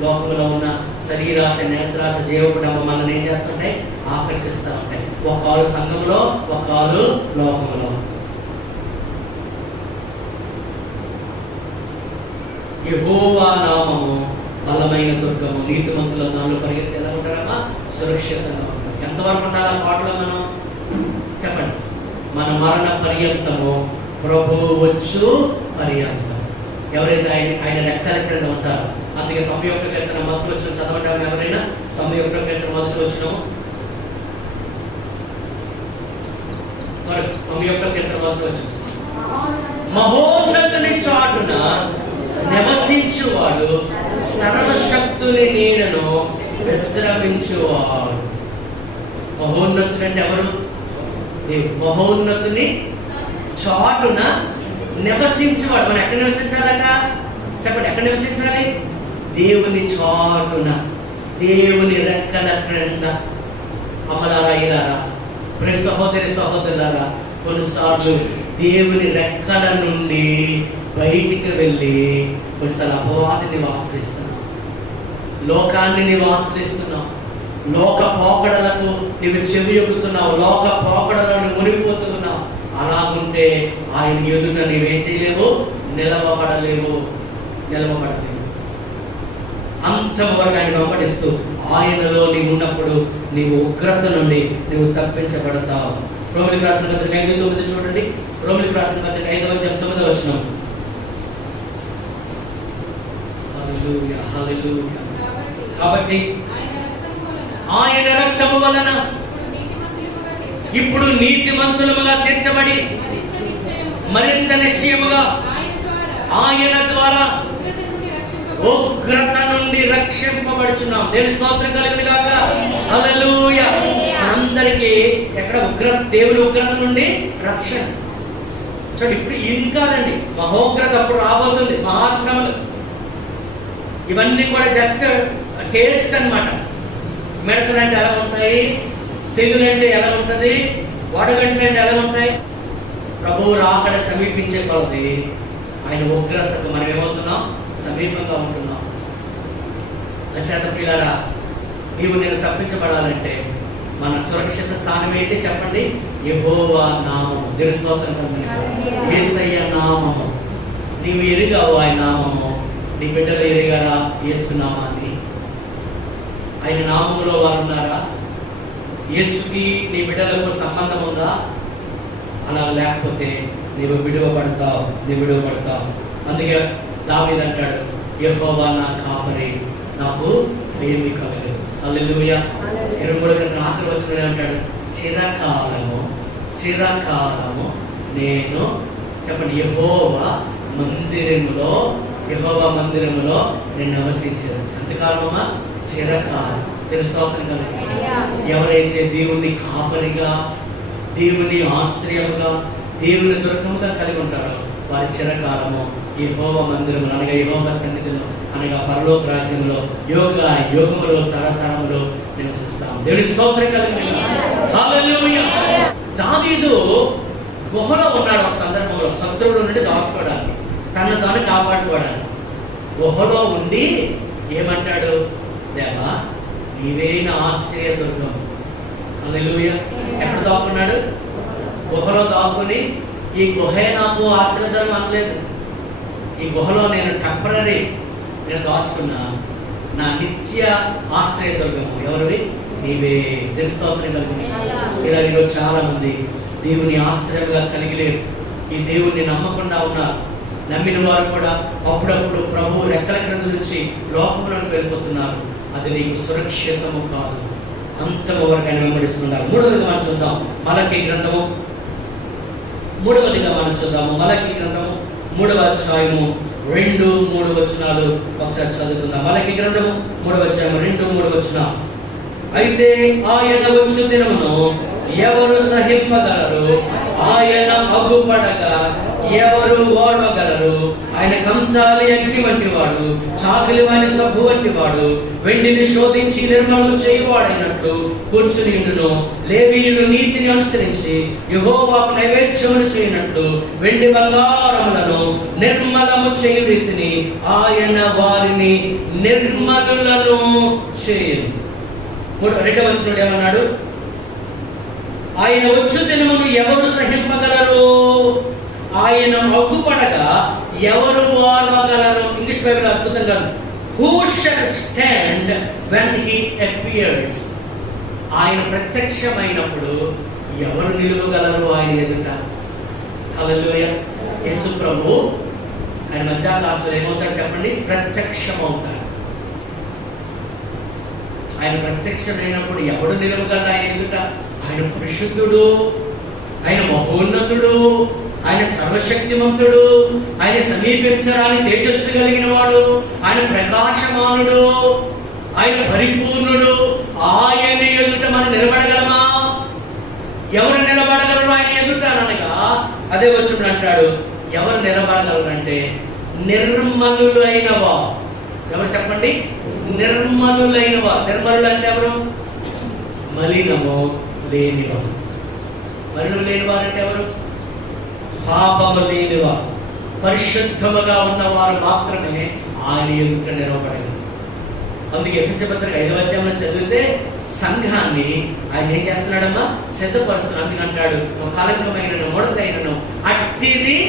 లోకంలో ఉన్న శరీరాశ, నేత్రాశ, జీవకుడంబం మనల్ని ఏం చేస్తుంటాయి? ఆకర్షిస్తూ ఉంటాయి. ఒక కాలు సంఘంలో, ఒక కాలు లోకంలో. యెహోవా నామము బలమైన దుర్గము, నీతిమంతుల దానిలో పరిగెత్తి ఎలా ఉంటారమ్మా? సురక్షితంగా ఉంటారు. ఎంతవరకు ఉండాలి ఆ కోటలో మనం? చెప్పండి. మన మరణ పర్యంతము, ప్రభువు వచ్చు పర్యంతం. ఎవరైతే ఆయన రెక్కల క్రింద ఉంటారో. అందుకే 91 కీర్తన మొదటి వచనం చదవడం ఎవరైనా 91 కీర్తన మొదటి వచనము 91 కీర్తన మొదటి వచనం. మహోన్నతుని చాటున నివసించువాడు సర్వశక్తుని నీడను విశ్రమించువాడు. మహోన్నతుడు అంటే ఎవరు? దేవుడు. మహోన్నతుని చాటున నివసించేవాడు. మనం ఎక్కడ నివసించాలట? చెప్పండి, ఎక్కడ నివసించాలి? దేవుని చాటున, దేవుని రెక్కల క్రింద. అమ్మలారా, ఇలారా, ప్రియ సహోదరి సహోదరులారా, కొన్నిసార్లు దేవుని రెక్కల నుండి బయటికి వెళ్ళి కొన్నిసార్లు అపవాదిని ఆశ్రయిస్తున్నాం, లోకాన్ని నీవు ఆశ్రయిస్తున్నావు, లోక పోకడలకు నీవు చెవి ఎక్కుతున్నావు, లోక పోకడలను మునిగిపోతున్నావు. అలాగుంటే ఆయన ఎదుట నీవేం చేయలేవు? నిలవబడలేవు. అంతవరకు ఆయన వెంబడిస్తూ ఆయనలో నీవు ఉన్నప్పుడు నీవు ఉగ్రత నుండి నీవు తప్పించబడతావు. రోమిలికి రాసిన పత్రిక 5:9 చూడండి. రోమిలికి రాసిన పత్రిక 5:9 వచనం. హల్లెలూయా, హల్లెలూయా. కాబట్టి ఆయన రక్తము వలన ఇప్పుడు నీతిమంతులుగా తీర్చబడి మరింత నిశ్చయముగా ఆయన ద్వారా ఉగ్రత నుండి రక్షింపబడుచున్నాం. దేవుని స్తోత్రం కలుగును గాక. హల్లెలూయా. అందరికీ ఎక్కడ ఉగ్రత? దేవుని ఉగ్రత నుండి రక్షణ. చూడండి, ఇప్పుడు ఇవి కాదండి, మహోగ్రత అప్పుడు రాబోతుంది, మహాశ్రమలు. ఇవన్నీ కూడా జస్ట్ టేస్ట్ అన్నమాట. మిడతలు అంటే ఎలా ఉంటాయి, తెగులు అంటే ఎలా ఉంటుంది, వడగంటలు అంటే ఎలా ఉంటాయి. ప్రభువు రాకడ సమీపించే కొలది ఆయన ఉగ్రతకు మనం ఏమవుతున్నాం? సమీపంగా ఉంటున్నాం. అంచేత ప్రియులారా, నీవు నేను తప్పించబడాలంటే మన సురక్షిత స్థానం ఏంటి చెప్పండి? యెహోవా నామము. దేవుని స్తోత్రం కలుగును. యేసయ్య నామము. నీవు ఎరిగావు ఆయన నామము. నీ బిడ్డలు ఎరిగారా యేసు నామాన్ని? ఆయన నామములో వారు ఉన్నారా? యేసుకి నీ బిడ్డలకు సంబంధం ఉందా? అలా లేకపోతే నీవు విడువబడతావు. అందుకే దావీదు అంటాడు, యెహోవా నా కాపరి, నాకు ఏమీ కలగదు. హల్లెలూయా. 23 ఆఖరి వచనంలో అంటాడు, చిరకాలము నేను చెప్పండి యెహోవా మందిరములో నేను నివసించాను. ఎంతకాలమా? చిరకాలం. స్తోత్రం కలుగును. ఎవరైతే దేవుని కాపరిగా, దేవుని ఆశ్రయముగా, దేవుని దుర్గముగా కలిగి ఉంటారో వారి చిరకాలము యెహోవా మందిరములో, అనగా యెహోవా సన్నిధిలో, అనగా పరలోక రాజ్యంలో యోగములో తరతరములో నివసిస్తాం. దేవుని స్తోత్రం కలుగును. హల్లెలూయా. దావీదు గుహలో ఉన్నాడు ఒక సందర్భంలో, శత్రువుల నుండి దాచుకోవడానికి, తనను తాను కాపాడుకోవడానికి. గుహలో ఉండి ఏమంటాడు? దేవా, నీవే నా ఆశ్రయ దుర్గం. హల్లెలూయా. ఎక్కడ దాక్కున్నాడు? గుహలో దాక్కుని, ఈ గుహే నాకు ఆశ్రయధరం అనలేదు, ఈ గుహలో నేను టెంపరరీ నేను దాచుకున్నా, నా నిత్య ఆశ్రయ దుర్గము ఎవరివి? నీవే. దేవుని స్తోత్రం కలుగును. ఇలా ఈరోజు చాలా మంది దేవుని ఆశ్రయంగా కలిగి లేరు. ఈ దేవుణ్ణి నమ్మకుండా ఉన్నారు. నమ్మిన వారు కూడా అప్పుడప్పుడు ప్రభువు రెక్కల క్రింద నుంచి లోకంలోకి వెళ్ళిపోతున్నారు. అది నీకు సురక్షితము కాదు. అంతము వరకు ఆయన వెంబడిస్తున్నారు. మూడవదిగా మనం చూద్దాం మలకీ గ్రంథము. మూడవదిగా మనం చూద్దాము మలకీ గ్రంథము 3వ అధ్యాయము 2-3 వచనాలు ఒకసారి చదువుకుందాం. మలకీ గ్రంథము 3వ అధ్యాయము 2-3 వచనాలు. అయితే ఆయన వచ్చు దినమును ఎవరు సహింపగలరు? ఆయన అగ్గుపడగా ఎవరు ఓర్వగలరు? ఆయన కంసాలి అగ్ని వంటి వాడు, చాకిలి వాని సబ్బు వంటి వాడు, వెండిని శోధించి నిర్మలం చేయువాడైనట్లు కూర్చుని ఉండును. లేవీయులు నీతిని అనుసరించి యెహోవాకు నైవేద్యములు చేయనట్లు వెండి బంగారములను నిర్మలము చేయు రీతిని ఆయన వారిని నిర్మలులను చేయను. 2వ వచనంలో ఏమన్నాడు? ఆయన వచ్చు దినమును ఎవరు సహింపగలరు? ఆయన అగ్గుపడగా ఎవరు ఓర్వగలరు? ఇంగ్లీష్ బైబిల్ అద్భుతంగా who shall stand when he appears. ఆయన ప్రత్యక్షమైనప్పుడు ఎవరు నిలువగలరు ఆయన ఎదుట? హల్లెలూయా. యేసు ప్రభు ఆయన మధ్యాకాశంలో ఏమవుతాడు చెప్పండి? ప్రత్యక్షమవుతాడు. ఆయన ప్రత్యక్షమైనప్పుడు ఎవడు నిలవగలడు ఆయన ఎదుట? ఆయన పరిశుద్ధుడు, ఆయన మహోన్నతుడు, ఆయన సర్వశక్తిమంతుడు, ఆయన సమీపించరాని తేజస్సు కలిగిన వాడు, ఆయన ప్రకాశమానుడు, ఆయన పరిపూర్ణుడు. ఆయన ఎదుట మనం నిలబడగలమా? ఎవరు నిలబడగలరు ఆయన ఎదుట అనగా అదే వచ్చి అంటాడు, ఎవరు నిలబడగలరు అంటే నిర్మలులైనవా. ఎవరు చెప్పండి? నిర్మలులైనవా. నిర్మలులు అంటే ఎవరు? మలినము లేనివారు. మలినము లేనివారు అంటే ఎవరు? పాపము లేనివారు, పరిశుద్ధముగా ఉన్నవారు మాత్రమే ఆయన ఎదుట నిలబడగలరు. అందుకే ఎఫెసీ పత్రిక 5వ అధ్యాయంలో చదివితే సంఘాన్ని ఆయన ఏం చేస్తున్నాడమ్మా? సిద్ధపరుస్తున్నాడు. అందుకే అంటాడు, కలంకమైనను ముడతైనను అట్టిది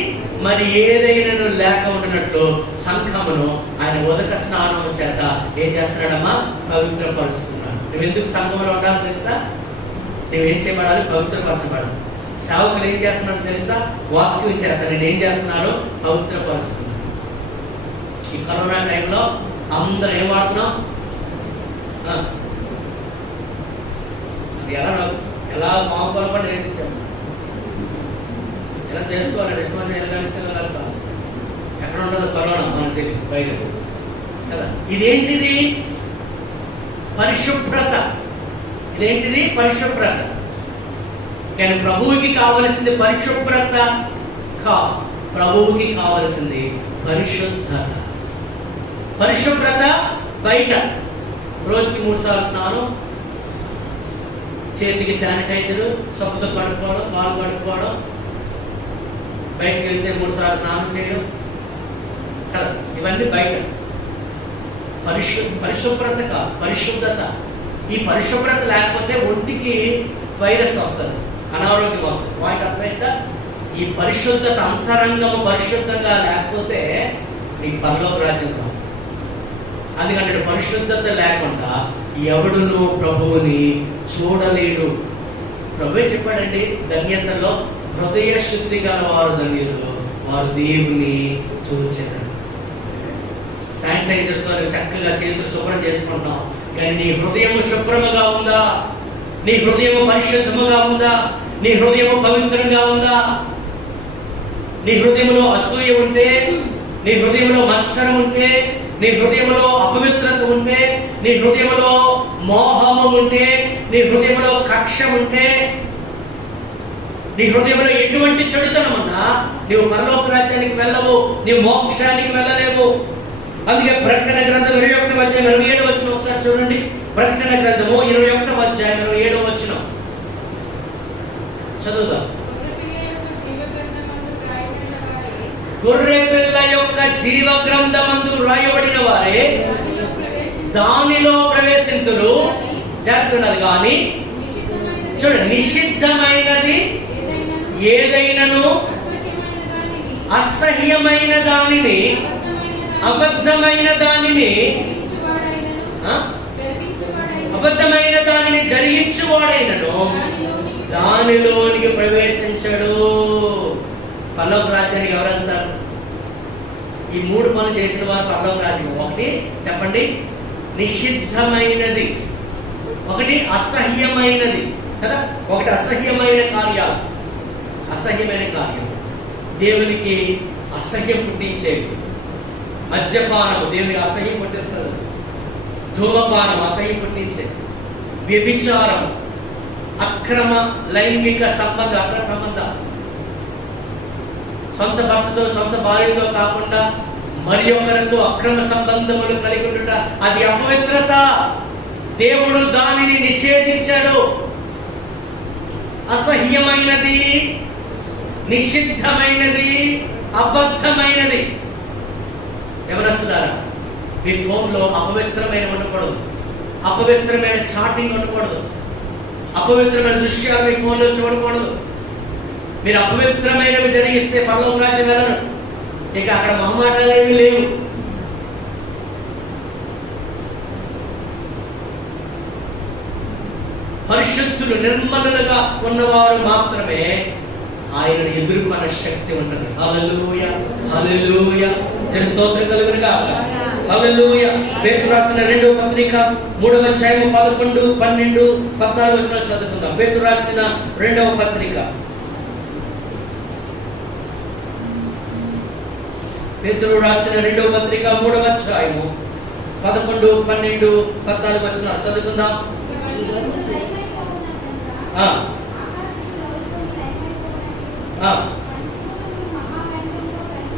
మరి ఏదైనాను లేక ఉండినట్లు సంఘమును ఆయన ఉదక స్నానం చేత ఏం చేస్తున్నాడమ్మా? పవిత్రపరుస్తున్నాడు. నువ్వు ఎందుకు సంఘంలో ఉండాలి తెలుసా? నువ్వేం చేయబడాలి? పవిత్రపరచబడాలి. సేవకులు ఏం చేస్తున్నారు తెలుసా? వాక్యం చేత నేను ఏం చేస్తున్నారు? పవిత్రపరుస్తున్నాను. ఈ కరోనా టైంలో అందరూ ఏం వాడుతున్నాం? అది ఎలా మామూలు కూడా నేర్పించాము. ఎలా చేసుకోవాలి? ఇష్టమైన వెళ్ళగలిస్తే కాదు. ఎక్కడ ఉండదు కరోనా మనకు తెలియదు, వైరస్ కదా. ఇదేంటిది? పరిశుభ్రత. ఇదేంటిది? పరిశుభ్రత. కానీ ప్రభువుకి కావలసింది పరిశుభ్రత కాదు, ప్రభువుకి కావలసింది పరిశుద్ధత. పరిశుభ్రత బయట రోజుకి 3 సార్లు స్నానం, చేతికి శానిటైజరు, సబ్బుతో కడుక్కోవడం, కాలు కడుక్కోవడం, బయటకు వెళ్తే 3 సార్లు స్నానం చేయడం కదా. ఇవన్నీ బయట. పరిశుభ్రత కాదు, పరిశుద్ధత. ఈ పరిశుభ్రత లేకపోతే ఒంటికి వైరస్ వస్తుంది, అనారోగ్యం వస్తుంది. వాటి అర్థమైందా? ఈ పరిశుద్ధత, అంతరంగము పరిశుద్ధంగా లేకపోతే నీకు పరలోక రాజ్యం రాదు. అందుకంటే పరిశుద్ధత లేకుండా ఎవడును ప్రభువుని చూడలేడు. ప్రభువే చెప్పాడండి, ధన్యతలో హృదయ శుద్ధి గల వారు ధన్యులు, వారు దేవుని చూచెదరు. శానిటైజర్తో చక్కగా చేతులు శుభ్రం చేసుకుంటాం, కానీ నీ హృదయము శుభ్రముగా ఉందా? నీ హృదయము పరిశుద్ధముగా ఉందా? నీ హృదయము పవిత్రంగా ఉందా? నీ హృదయంలో అసూయ ఉంటే, నీ హృదయంలో మత్సరం ఉంటే, నీ హృదయంలో అపవిత్రత ఉంటే, నీ హృదయంలో మోహము ఉంటే, నీ హృదయంలో కక్ష ఉంటే, నీ హృదయంలో ఎటువంటి చెడుతనం ఉన్నా నీవు పరలోక రాజ్యానికి వెళ్ళవు, నీవు మోక్షానికి వెళ్ళలేవు. అందుకే ప్రకటన గ్రంథం 21వ అధ్యాయం 27వ వచనం ఒకసారి చూడండి. ప్రకటన గ్రంథము 21వ అధ్యాయం 27వ వచనం చదువుదాం. గొర్రె పిల్ల యొక్క జీవ గ్రంథమందు రాయబడిన వారే దానిలో ప్రవేశింతురు. జాగ్రత్తగా కానీ చూడండి, నిషిద్ధమైనది ఏదైనను, అసహ్యమైన దానిని, అబద్ధమైన దానిని, అబద్ధమైన దానిని జరిగించువాడైనను దానిలోనికి ప్రవేశించడు. పరలోక రాజ్యానికి ఎవరు వెళ్తారు? ఈ 3 పనులు చేసిన వారు పరలోక రాజ్యం. ఒకటి చెప్పండి, నిషిద్ధమైనది. ఒకటి అసహ్యమైనది కదా. ఒకటి అసహ్యమైన కార్యాలు. అసహ్యమైన కార్యాలు దేవునికి అసహ్యం పుట్టించేవి. మద్యపానం దేవునికి అసహ్యం పుట్టిస్తుంది. ధూమపానం అసహ్యం పుట్టించేది. వ్యభిచారం, అక్రమ లైంగిక సంబంధం, అక్రమ సంబంధం, సొంత భర్తతో సొంత భార్యతో కాకుండా మరి ఒకరితో అక్రమ సంబంధములు కలిగి ఉండుట అది అపవిత్రత. దేవుడు దానిని నిషేధించాడు. అసహ్యమైనది, నిషిద్ధమైనది, అబద్ధమైనది. ఎవరొస్తున్నారా? మీ ఫోన్లో అపవిత్రమైన ఉండకూడదు, అపవిత్రమైన చాటింగ్ ఉండకూడదు, అపవిత్రమైన దృశ్యాలు మీ ఫోన్లో చూడకూడదు. మీరు అపవిత్రమైనవి జరిగిస్తే పరలోక రాజ్యం వెళ్ళరు. ఇక అక్కడ మొహమాటాలు ఏమీ లేవు. పరిశుద్ధులు నిర్మలులుగా ఉన్నవారు మాత్రమే ఆయనను ఎదుర్కొన్న శక్తి ఉంటుంది. హల్లెలూయా, హల్లెలూయా. స్తోత్రం కలుగును గాక. హల్లెలూయా. పేతురు రాసిన 2వ పత్రిక 3వ అధ్యాయం 11, 12, 14 వచనాలు చదువుకుందాం. పేతురు రాసిన 2వ పత్రిక, పేతురు రాసిన 2వ పత్రిక 3వ అధ్యాయము 11, 12, 14 వచనాలు చదువుకుందాం.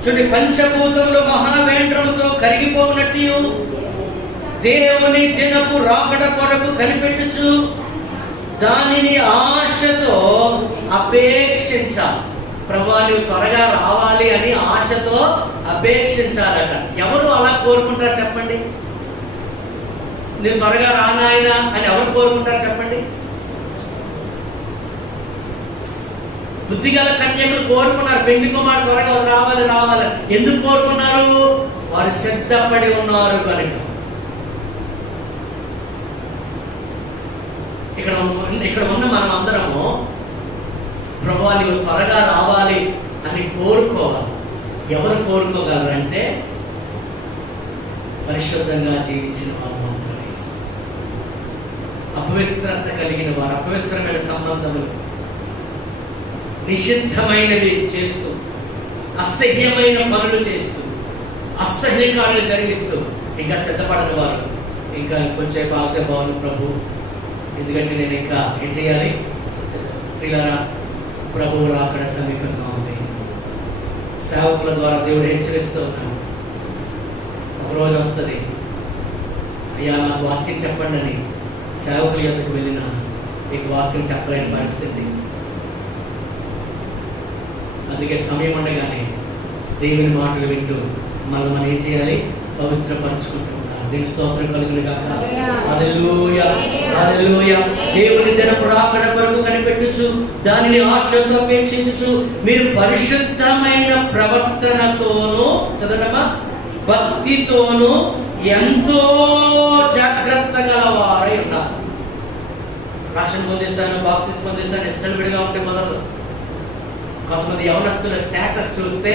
చూడండి, పంచభూతములు మహావేంద్రముతో కరిగిపోనట్టు దేవుని దినపు రాకడ కొరకు కనిపెట్టుచు దానిని ఆశతో అపేక్షించాలి. ప్రభువా నీవు త్వరగా రావాలి అని ఆశతో అపేక్షించాలట. ఎవరు అలా కోరుకుంటారు చెప్పండి? నీవు త్వరగా రానాయనా అని ఎవరు కోరుకుంటారు చెప్పండి? బుద్ధిగల కన్యకులు కోరుకున్నారు, పెళ్లి కుమారుడు త్వరగా రావాలి రావాలి. ఎందుకు కోరుకున్నారు? వారు సిద్ధపడి ఉన్నారు కనుక. ఇక్కడ ఉన్న మనం అందరము ప్రభువా నీవు త్వరగా రావాలి అని కోరుకోవాలి. ఎవరు కోరుకోగలరంటే పరిశుద్ధంగా జీవించిన వారు మాత్రమే. అపవిత్రత కలిగిన వారు, అపవిత్రమైన సంబంధములు, నిషిద్ధమైనది చేస్తూ, అసహ్యమైన పనులు చేస్తూ, అసహ్యకారులు జరిగిస్తూ ఇంకా సిద్ధపడని వారు ఇంకా కొంచెం ఆగితే బాగుంది ప్రభు, ఎందుకంటే నేను ఇంకా ఏం చేయాలి? పిల్లరా, ప్రభువు రాకడ సమీపంగా ఉంది. సేవకుల ద్వారా దేవుడు హెచ్చరిస్తూ ఉన్నాడు. ఒకరోజు వస్తుంది, అయ్యా నాకు వాక్యం చెప్పండి అని సేవకుల యొద్దకు వెళ్ళిన నీకు వాక్యం చెప్పలేని పరిస్థితి. అందుకే సమయం ఉండగానే దేవుని మాటలు వింటూ మనం ఏం చేయాలి? పవిత్రపరచుకుంటూ ఉండాలి. దేవుని స్తోత్రం కలుగును గాక. హల్లెలూయా, హల్లెలూయా. దేవుని దినపు రాకడ కొరకు కనిపెట్టుచు దానిని ఆశతో అపేక్షించుచు మీరు పరిశుద్ధమైన ప్రవర్తనతోనూ, చదవడమా, భక్తితోనూ ఎంతో జాగ్రత్త గలవారై ఉన్నారు. రక్షణ పొందేశాను, బాప్తిస్మం పొందేశాను, ఇష్టం విడిగా ఉంటే మొదలు. కొంతమంది యవనస్తుల స్టేటస్ చూస్తే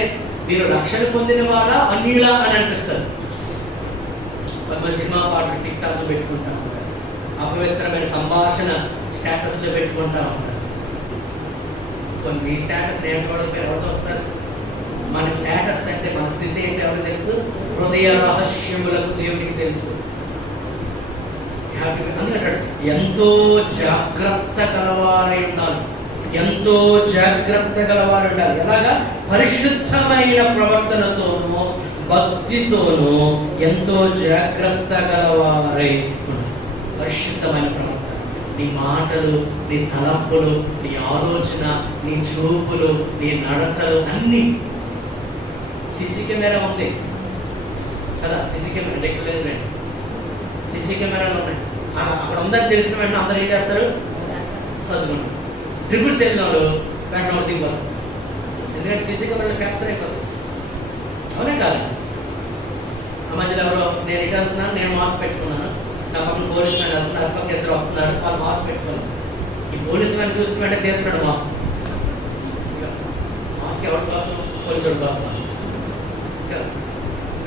మీరు రక్షణ పొందిన వారా అన్నిలా అని అనిపిస్తారు. కొంతమంది సినిమా పాటలు టిక్ టాక్ లో పెట్టుకుంటా ఉంటారు, అపవిత్రమైన సంభాషణ స్టేటస్ లో పెట్టుకుంటా ఉంటారు. కొన్ని మీ స్టేటస్ నేర్చుకోవడానికి ఎవరితో వస్తారు? మన స్టేటస్ అంటే మన స్థితి ఏంటి ఎవరికి తెలుసు? హృదయ రహస్యములకు దేవునికి తెలుసు. అందుకంటాడు ఎంతో జాగ్రత్త గలవారై ఉండాలి, ఎంతో జాగ్రత్త గలవారు ఉండాలి. ఎలాగా? పరిశుద్ధమైన ప్రవర్తనతోనూ భక్తితోనూ ఎంతో జాగ్రత్త గలవారై ఉండాలి. పరిశుద్ధమైన ప్రవర్తన, నీ మాటలు, నీ తలంపులు, నీ ఆలోచన, నీ చూపులు, నీ నడతలు అన్నీ. సిసి కెమెరా ఉంది కదా, సిసి కెమెరా లేదు, సిసి కెమెరాలు ఉన్నాయి. అక్కడ ఉందని తెలిసిన వెంటనే అందరూ ఏం చేస్తారు? చదువుకుంటారు. ట్రిపుల్స్ వెళ్ళిన వాళ్ళు వెంటనే దిగిపోతారు, ఎందుకంటే సీసీ కెమెరాలో క్యాప్చర్ అయిపోతుంది. అవునే కాదు? ఆ మధ్యలో ఎవరో నేను ఇటు వెళ్తున్నాను, నేను మాస్క్ పెట్టుకున్నాను, నా పక్కన పోలీసు మ్యాన్ వెళ్తున్నారు, పక్క ఇద్దరు వస్తున్నారు, వాళ్ళు మాస్క్ పెట్టుకోవాలి. ఈ పోలీసు మ్యాన్ చూసుకుని వెంటనే తీరుతున్నాడు మాస్క్. మాస్క్ ఎవరి కోసం? పోలీసు వాడి కోసం.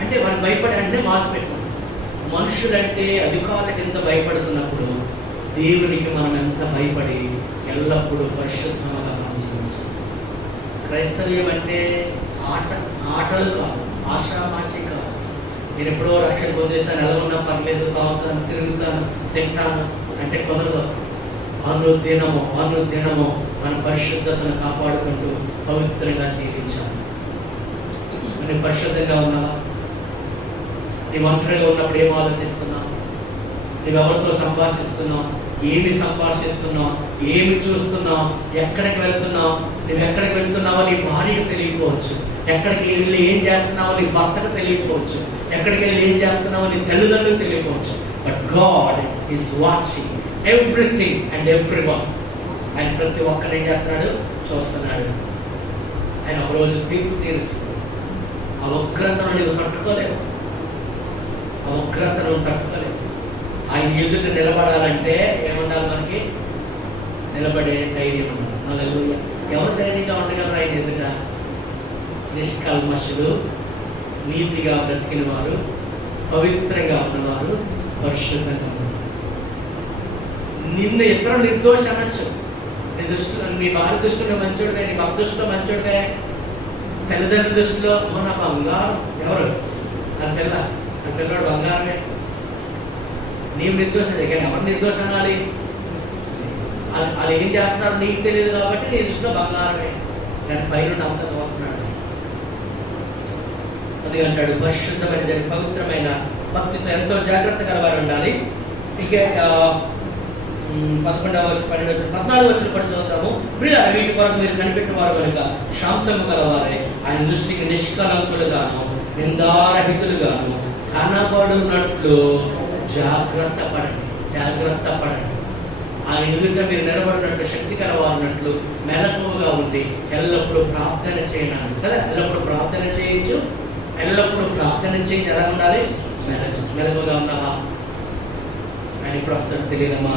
అంటే వారికి భయపడి అంటే మార్చిపెట్టాలి. మనుషులంటే అధికారులకు ఎంత భయపడుతున్నప్పుడు దేవునికి మనం ఎంత భయపడి ఎల్లప్పుడూ పరిశుద్ధంగా మనం జీవించాలి. క్రైస్తవ్యం అంటే ఆటలు కాదు, ఆషామాషి కాదు. నేను ఎప్పుడో రక్షణ పొందేసాను, ఎలా ఉన్నా పర్లేదు, తాగుతాను, తిరుగుతాను, తింటాను అంటే కుదరదు. అనుదినము మన పరిశుద్ధతను కాపాడుకుంటూ పవిత్రంగా జీవించాలి. మనం పరిశుద్ధంగా ఉన్నావా? నీ ఒంటరిగా ఉన్నప్పుడు ఏం ఆలోచిస్తున్నావు? నువ్వెవరితో సంభాషిస్తున్నావు? ఏమి సంభాషిస్తున్నావు? ఏమి చూస్తున్నావు? ఎక్కడికి వెళ్తున్నావు? నువ్వు ఎక్కడికి వెళ్తున్నావో నీ భార్యకు తెలియకపోవచ్చు. ఎక్కడికి వెళ్ళి ఏం చేస్తున్నావో నీ భర్తకు తెలియకపోవచ్చు. ఎక్కడికి వెళ్ళి ఏం చేస్తున్నావో నీ తల్లిదండ్రులకు తెలియకపోవచ్చు. But God is watching everything and everyone. ఆయన ప్రతి ఒక్కరు ఏం చేస్తున్నాడు? చూస్తున్నాడు. ఆయన ఒకరోజు తీర్పు తీరుస్తున్నాడు. ఆ ఉగ్రతను నువ్వు తట్టుకోలేవు. ఆయన ఎదుట నిలబడాలంటే ఏముండాలి? మనకి నిలబడే ధైర్యం ఉండాలి. హల్లెలూయా. ఎవరు ధైర్యంగా ఉండగలరు ఆయన ఎదుట? నిష్కల్మషులు, నీతిగా బ్రతికిన వారు, పవిత్రంగా ఉన్నవారు, పరిశుద్ధంగా ఉన్నవారు. నిన్ను ఇతరులు నిర్దోష అనొచ్చు. నీ దృష్టిలో, నీ భార్య దృష్టిలో మంచోడుగా, నీ భర్త దృష్టిలో మంచోడుగా, తల్లిదండ్రుల దృష్టిలో మన బంగారం. ఎవరు? నా పిల్లడు బంగారమే. నీవు నిర్దోషమే, కానీ ఎవరు నిర్దోషం అనాలి? వాళ్ళు ఏం చేస్తున్నారు నీకు తెలియదు కాబట్టి నీ దృష్టిలో బంగారమే, కానీ పైన అంతా వస్తున్నాడు. అది అంటాడు పరిశుద్ధమైన పవిత్రమైన భక్తితో ఎంతో జాగ్రత్త కలవారు ఉండాలి. ఇక 11వ వచ్చి 12 వచ్చి 14 వచ్చి కూడా చదువుతాము. ప్రియులారా, వీటి కొరకు మీరు కనిపెట్టిన వారు కనుక శాంతము గలవారే, ఆయన దృష్టికి నిష్కలంకులుగాను నిందారహితులుగాను కనబడునట్లు జాగ్రత్త పడండి. ఆయన ఎదుట మీరు నిలబడినట్లు, శక్తి కలవారినట్లు మెలకువగా ఉండి ఎల్లప్పుడూ ప్రార్థన చేయడానికి కదా. ఎల్లప్పుడూ ప్రార్థన చేయించు. ఎలా ఉండాలి? మెలకువగా ఉన్నావా? ఆయన ఇప్పుడు వస్తాడు తెలియదమ్మా.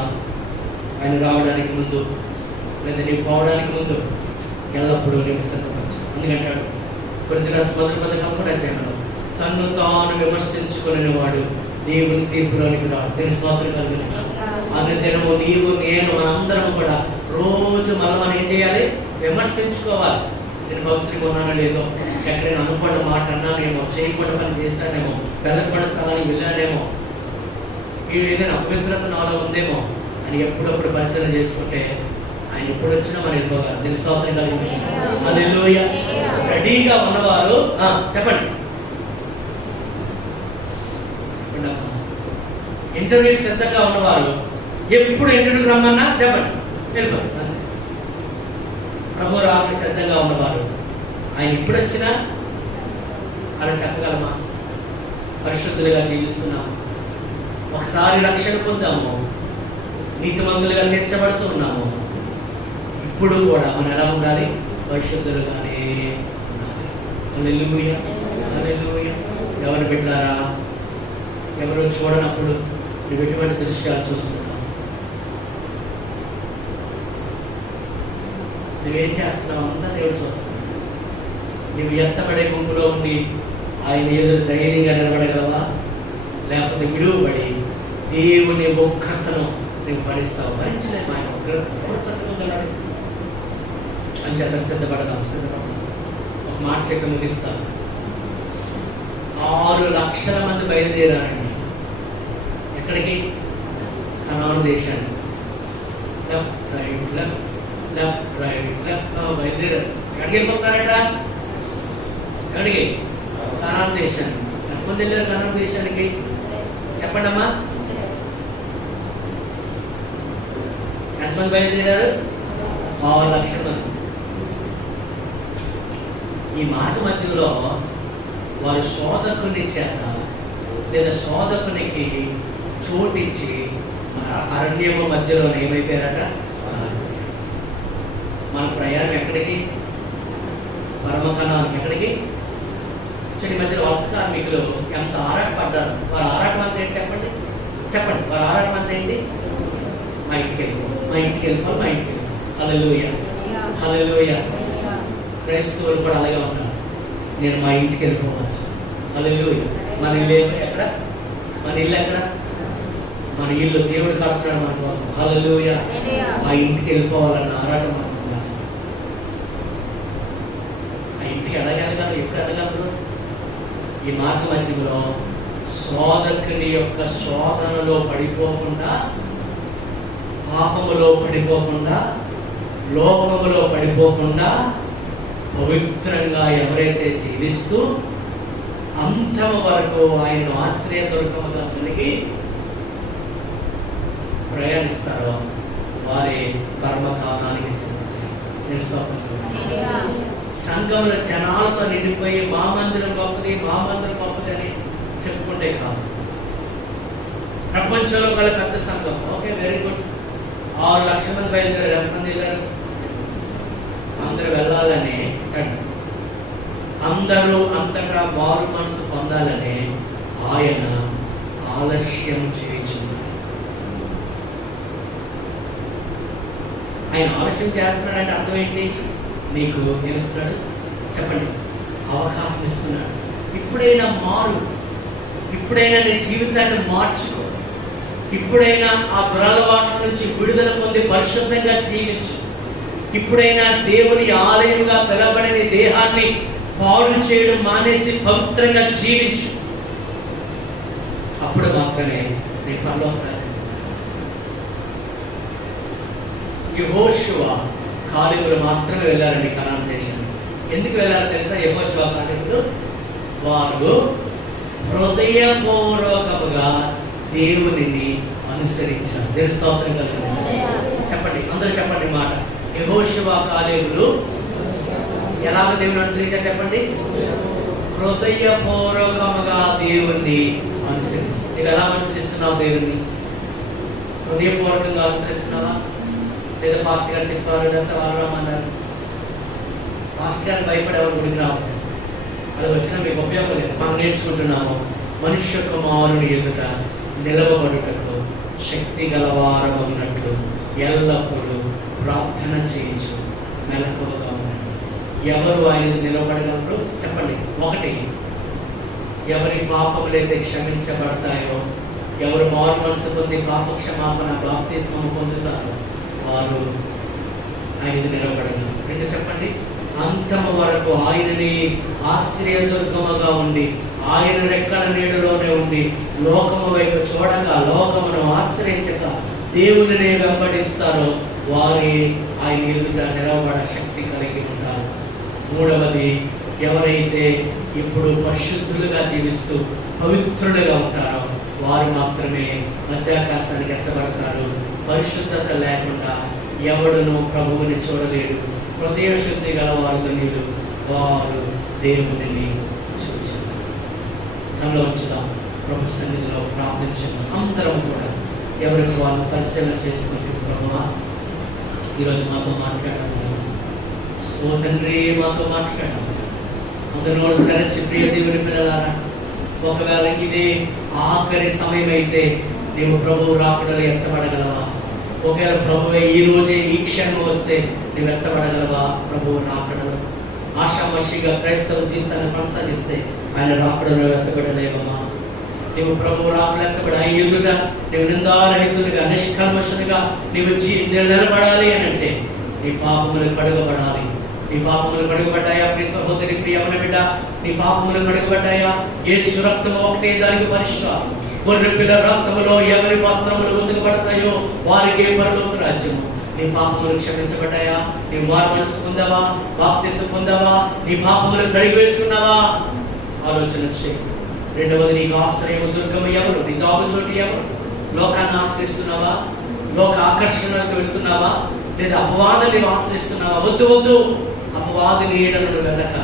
ఆయన రావడానికి ముందు లేదా నీవు పోవడానికి ముందు ఎల్లప్పుడూ నీకు సిద్ధపరచు. అందుకంటాడు కొరింథీ రాసిన 11 అధ్యాయంలో, తన్ను తాను విమర్శించుకునే వాడు దేవుని తీర్పులోనికి రాడు. దీని స్తోత్రం కలుగును. అనుదినము నీవు, నేను, మనందరం కూడా రోజు మనం ఏం చేయాలి? విమర్శించుకోవాలి. నేను పవిత్రంగా ఉన్నానో లేదో, ఎక్కడైనా అనుకోండి మాట అన్నానేమో, చేయకుండా పని చేస్తానేమో, వెళ్ళకుండా స్థలానికి వెళ్ళానేమో, ఇవి ఏదైనా అపవిత్రత నాలో ఉందేమో అని ఎప్పుడప్పుడు పరిశీలన చేసుకుంటే ఆయన ఎప్పుడు వచ్చినా మనం వెళ్ళిపోగలరు. దీని స్తోత్రం కలుగును. హల్లెలూయా. రెడీగా ఉన్నవారు చెప్పండి. ఇంటర్వ్యూకి సిద్ధంగా ఉన్నవారు ఎప్పుడు ఇంటర్వ్యూకి రమ్మన్నా చెప్పండి, వెళ్ళిపోరు. ప్రభు రావడానికి సిద్ధంగా ఉన్నవారు ఆయన ఇప్పుడు వచ్చినా అలా చెప్పగలమా? పరిశుద్ధులుగా జీవిస్తున్నాము, ఒకసారి రక్షణ పొందాము, నీతిమంతులుగా తీర్చబడుతూ ఉన్నాము. ఇప్పుడు కూడా మనం ఎలా ఉండాలి? పరిశుద్ధులుగానే ఉండాలి. హల్లెలూయా. ఎవరు పెట్టారా? ఎవరో చూడనప్పుడు నువ్వు ఎటువంటి దృశ్యాలు చూస్తున్నావు? నువ్వేం చేస్తున్నావు? అంతా దేవుడు చూస్తున్నావు. నువ్వు ఎత్తబడే గుంపులో ఉండి ఆయన ఎదురు ధైర్యంగా నిలబడగలవా? లేకపోతే విడువబడి దేవుని ఉగ్రతను నువ్వు భరిస్తావు? భరించలేము. ఆయన ఉగ్రతను అంచేత సిద్ధపడదాం. ఒక మాట చెప్పి ముగిస్తాను. 6 లక్షల మంది బయలుదేరారండి. ఎక్కడికి? కనాను దేశానికి. లెఫ్ట్ రైట్ బయలుదేరారు. ఎక్కడికి వెళ్ళిపోతారట? ఎక్కడికి? కనాను దేశానికి. ఎంతమంది వెళ్ళారు కనాను దేశానికి? చెప్పండి అమ్మా. ఎంతమంది బయలుదేరారు? 6 లక్షల మంది. ఈ మాట మధ్యలో వారు శోధకుని చేత లేదా శోధకునికి చోటిచ్చి అరణ్యము మధ్యలో ఏమైపోయారట? మన ప్రయాణం ఎక్కడికి? పరమకణానికి. ఎక్కడికి? చెడి మధ్యలో వలస కార్మికులు ఎంత ఆరాటపడ్డారు. వారు ఆరాటం అంతా ఏంటి చెప్పండి? వారు ఆరాటం అంతా ఏంటి? మా ఇంటికి వెళ్ళిపోవాలి. హల్లెలూయా. క్రైస్తవులు కూడా అలాగే ఉంటారు. నేను మా ఇంటికి వెళ్ళిపోవాలి. హల్లెలూయా. మన ఇల్లు ఎక్కడ? మన ఇల్లు ఎక్కడ? మన ఇల్లు దేవుడు కడుతున్నాడు మన కోసం. హల్లెలూయా. ఆ ఇంటికి వెళ్ళిపోవాలన్న ఆరాటం మనకు ఉండాలి. ఆ ఇంటికి ఎలాగెళ్ళగలరు? ఎప్పుడు వెళ్ళగలరు? ఈ మార్గ మధ్యలో శోధకుని యొక్క శోధనలో పడిపోకుండా, పాపములో పడిపోకుండా, లోకములో పడిపోకుండా పవిత్రంగా ఎవరైతే జీవిస్తూ అంతము వరకు ఆయన ఆశ్రయదుర్గముగా కలిగి ప్రయాణిస్తారో వారి కర్మకాలానికి సంఘంలో జనాలతో నిండిపోయి మా మందిరం గొప్పది, మా మందిరం గొప్పది అని చెప్పుకుంటే కాదు. ప్రపంచంలో గల పెద్ద సంఘం, ఓకే, వెరీ గుడ్. 6 లక్షల మంది బయలుదేరారు. ఎంతమంది వెళ్ళారు? అందరూ వెళ్ళాలని, అందరూ అంతటా మారు మనసు పొందాలని ఆయన ఆలస్యం చేయించున్నారు. ఆయన ఆలస్యం చేస్తున్నాడంటే అర్థం ఏంటి? నీకు ఏమిస్తున్నాడు చెప్పండి? అవకాశం ఇస్తున్నాడు. ఇప్పుడైనా మారు, ఇప్పుడైనా నీ జీవితాన్ని మార్చుకో, ఇప్పుడైనా ఆ దురలవాట్ల నుంచి విడుదల పొంది పరిశుద్ధంగా జీవించు. ఇప్పుడైనా దేవుని ఆలయంగా పిలవబడిన దేహాన్ని పాడు చేయడం మానేసి పవిత్రంగా జీవించు. అప్పుడు మాత్రమే నీ పరలోక రాజ్యం. యెహోషువ కాలేబులు మాత్రమే వెళ్ళారండి కనాను దేశానికి. ఎందుకు వెళ్ళారో తెలుసా? యెహోషువ కాలేబులు వారు హృదయపూర్వకముగా దేవునిని అనుసరించారు. దేవుని స్తోత్రం కలుగుతుంది. చెప్పండి, అందరూ చెప్పండి మాట. యెహోషువ కాలేబులు ఎలాగ దేవుని అనుసరించారు చెప్పండి? హృదయపూర్వకముగా దేవుణ్ణి అనుసరించారు. మీరు ఎలా అనుసరిస్తున్నావు దేవుణ్ణి? హృదయపూర్వకంగా అనుసరిస్తున్నావా? లేదా పాస్టర్ గారు చెప్తారు ఇదంతా వాడమన్నారు, పాస్టర్ గారిని భయపడే ఎవరు గుడికి రావట్లేదు, అది వచ్చినా మీకు ఉపయోగం లేదు. మనం నేర్చుకుంటున్నాము మనుష్య కుమారుని ఎదుట నిలవబడుటకు శక్తి గలవారమన్నట్లు ఎల్లప్పుడూ ప్రార్థన చేయొచ్చు, మెలకువగా ఉండండి. ఎవరు ఆయన నిలబడగలరు చెప్పండి? 1, ఎవరి పాపములైతే క్షమించబడతాయో, ఎవరు మారు మనసు పొంది పాప క్షమాపణ బాప్తిస్మం పొందుతారో వారు ఆయన నిలబడగలరు. 2 చెప్పండి, అంతము వరకు ఆయనని ఆశ్రయదుర్గముగా ఉండి ఆయన రెక్కల నీడలోనే ఉండి లోకము వైపు చూడక, లోకమును ఆశ్రయించక దేవునినే వెంబడిస్తారో వారి ఆయన ఎదుట నిలబడ శక్తి కలిగి ఉంటారు. 3వది, ఎవరైతే ఇప్పుడు పరిశుద్ధులుగా జీవిస్తూ పవిత్రులుగా ఉంటారో వారు మాత్రమే మధ్యాకాశానికి ఎత్తబడతారు. పరిశుద్ధత లేకుండా ఎవడును ప్రభువుని చూడలేడు. హృదయ శుద్ధి గల వారు ధన్యులు, వారు దేవునిని చూచారు. దానిలో ఉంచుదాం. ప్రభు సన్నిధిలో ప్రార్థించాము. అందరం కూడా ఎవరికి వాళ్ళు పరిశీలన చేసుకుంటూ, ప్రభువా ఈరోజు మాతో మాట్లాడాము, ఓ తండ్రి మాతో మాట్లాడాము. అందరూ తెరచి ప్రియ దేవుని పిల్లలారా, ఒకవేళ ఇదే ఆఖరి సమయం అయితే నీవు ప్రభువు రాకడలో ఎత్తబడగలవా? ఒకవేళ ప్రభువే ఈ రోజే ఈ క్షణం వస్తే నీవు ఎత్తబడగలవా? ప్రభువు రాకడలో ఆషామాషిగా క్రైస్తవ జీవితాన్ని కొనసాగిస్తే ఆయన రాకడలో ఎత్తబడలేవమ్మా. నీవు ప్రభువు రాకడలో ఎత్తబడి ఆయన ఎదుట నీవు నిందారహితునిగా నిష్కల్మషునిగా నీవు నిలబడాలి అని అంటే నీ పాపములు కడుగబడాలి. నీ పాపములు కడుగబడ్డాయా ప్రియ సహోదరి, ప్రియమైన బిడ్డ? నీ పాపములు కడుగబడ్డాయా? యేసు రక్తము ఒకటే దానికి పరిష్కారం. గొర్రె పిల్ల రక్తములో ఎవరి వస్త్రములు ఉతకబడతాయో వారికి పరలోక రాజ్యము. నీ పాపములు క్షమించబడ్డాయా? నీ మారు మనసు పొందావా? బాప్తిసం పొందావా? నీ పాపములు కడిగి వేసుకున్నావా? ఆలోచన చేయి. 2వది, నీకు ఆశ్రయము దుర్గము ఎవరు? నీ దాగుచోటు ఎవరు? లోకాన్ని ఆశ్రయిస్తున్నావా? లోక ఆకర్షణకు వెళుతున్నావా? లేదా అపవాదాన్ని ఆశ్రయిస్తున్నావా? వద్దు వద్దు, అపవాది నీడలను వెళ్ళక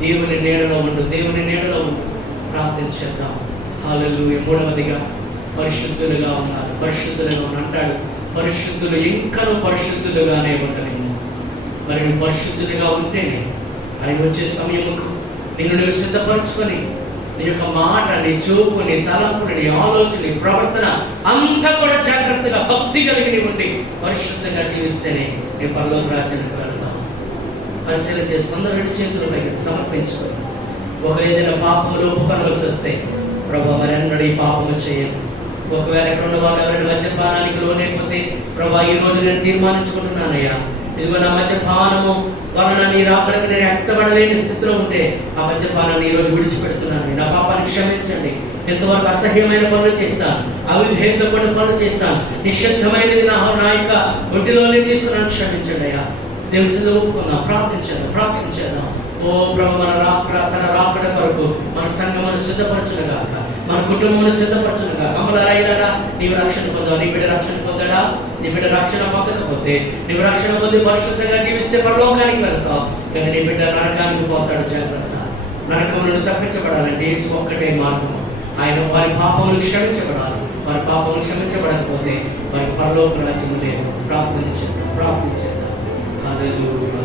దేవుని నీడలో ఉండు, దేవుని నీడలో ఉండు. ప్రార్థించేద్దాం. హల్లెలూయా. 3వదిగా, పరిశుద్ధులుగా ఉన్నారు, పరిశుద్ధులుగా ఉన్నారు అంటాడు. పరిశుద్ధులు ఇంకనూ పరిశుద్ధులుగానే ఉండలేము. మరి నువ్వు పరిశుద్ధులుగా ఉంటేనే ఆయన వచ్చే సమయముకు నిన్ను నువ్వు సిద్ధపరచుకొని నీ యొక్క మాట, నీ చూపు, నీ తలంపు, నీ ఆలోచన, నీ ప్రవర్తన అంతా కూడా జాగ్రత్తగా భక్తి కలిగి ఉండి పరిశుద్ధంగా జీవిస్తేనే నీ పరలోక రాజ్యానికి వెళ్తాం. పరిశీలన చేసి అందరూ 2 చేతుల పైకి సమర్పించుకొని ఒక ఏదైనా పాపములు ఒప్పుకొనవలసి వస్తే ప్రభా మరి అన్నడు ఈ పాపము చేయను. ఒకవేళ ఇక్కడ ఉన్న వాళ్ళు ఎవరైనా మద్యపానానికి లోనైపోతే ప్రభా ఈ రోజు నేను తీర్మానించుకుంటున్నానయ్యా, ఇదిగో నా మద్యపానము వలన నీ రాకడకు నేను ఎత్తబడలేని స్థితిలో ఉంటే ఆ మద్యపానాన్ని ఈ రోజు విడిచిపెడుతున్నాను. నా పాపాన్ని క్షమించండి. ఎంతవరకు అసహ్యమైన పనులు చేస్తాను, అవిధేయతతో కూడిన పనులు చేస్తాను, నిశ్శబ్దమైనది నా యొక్క ఒంటిలోనే తీసుకున్నాను, క్షమించండి అయ్యా. దేవుడిలో ఒప్పుకున్నాం, ప్రార్థించేద్దాం. ఓ ప్రభు మన తన రాకడ కొరకు మన సంఘమును సిద్ధపరచునుగాక, మన కుటుంబమును సిద్ధపరచునుగాక. అమలారా నీవు రక్షణ పొందావు, నీ బిడ్డ రక్షణ పొందడా? నీ బిడ్డ రక్షణ పొందకపోతే, నీవు రక్షణ పొంది పరిశుద్ధంగా జీవిస్తే పరలోకానికి వెళ్తావు, కానీ నీ బిడ్డ నరకానికి పోతాడు. జాగ్రత్త. నరకములను తప్పించబడాలంటే యేసు ఒక్కటే మార్గము. ఆయన వారి పాపములు క్షమించబడాలి. వారి పాపములు క్షమించబడకపోతే వారి పరలోక రాజ్యము లేదు. ప్రార్థించేద్దాం. హల్లెలూయా.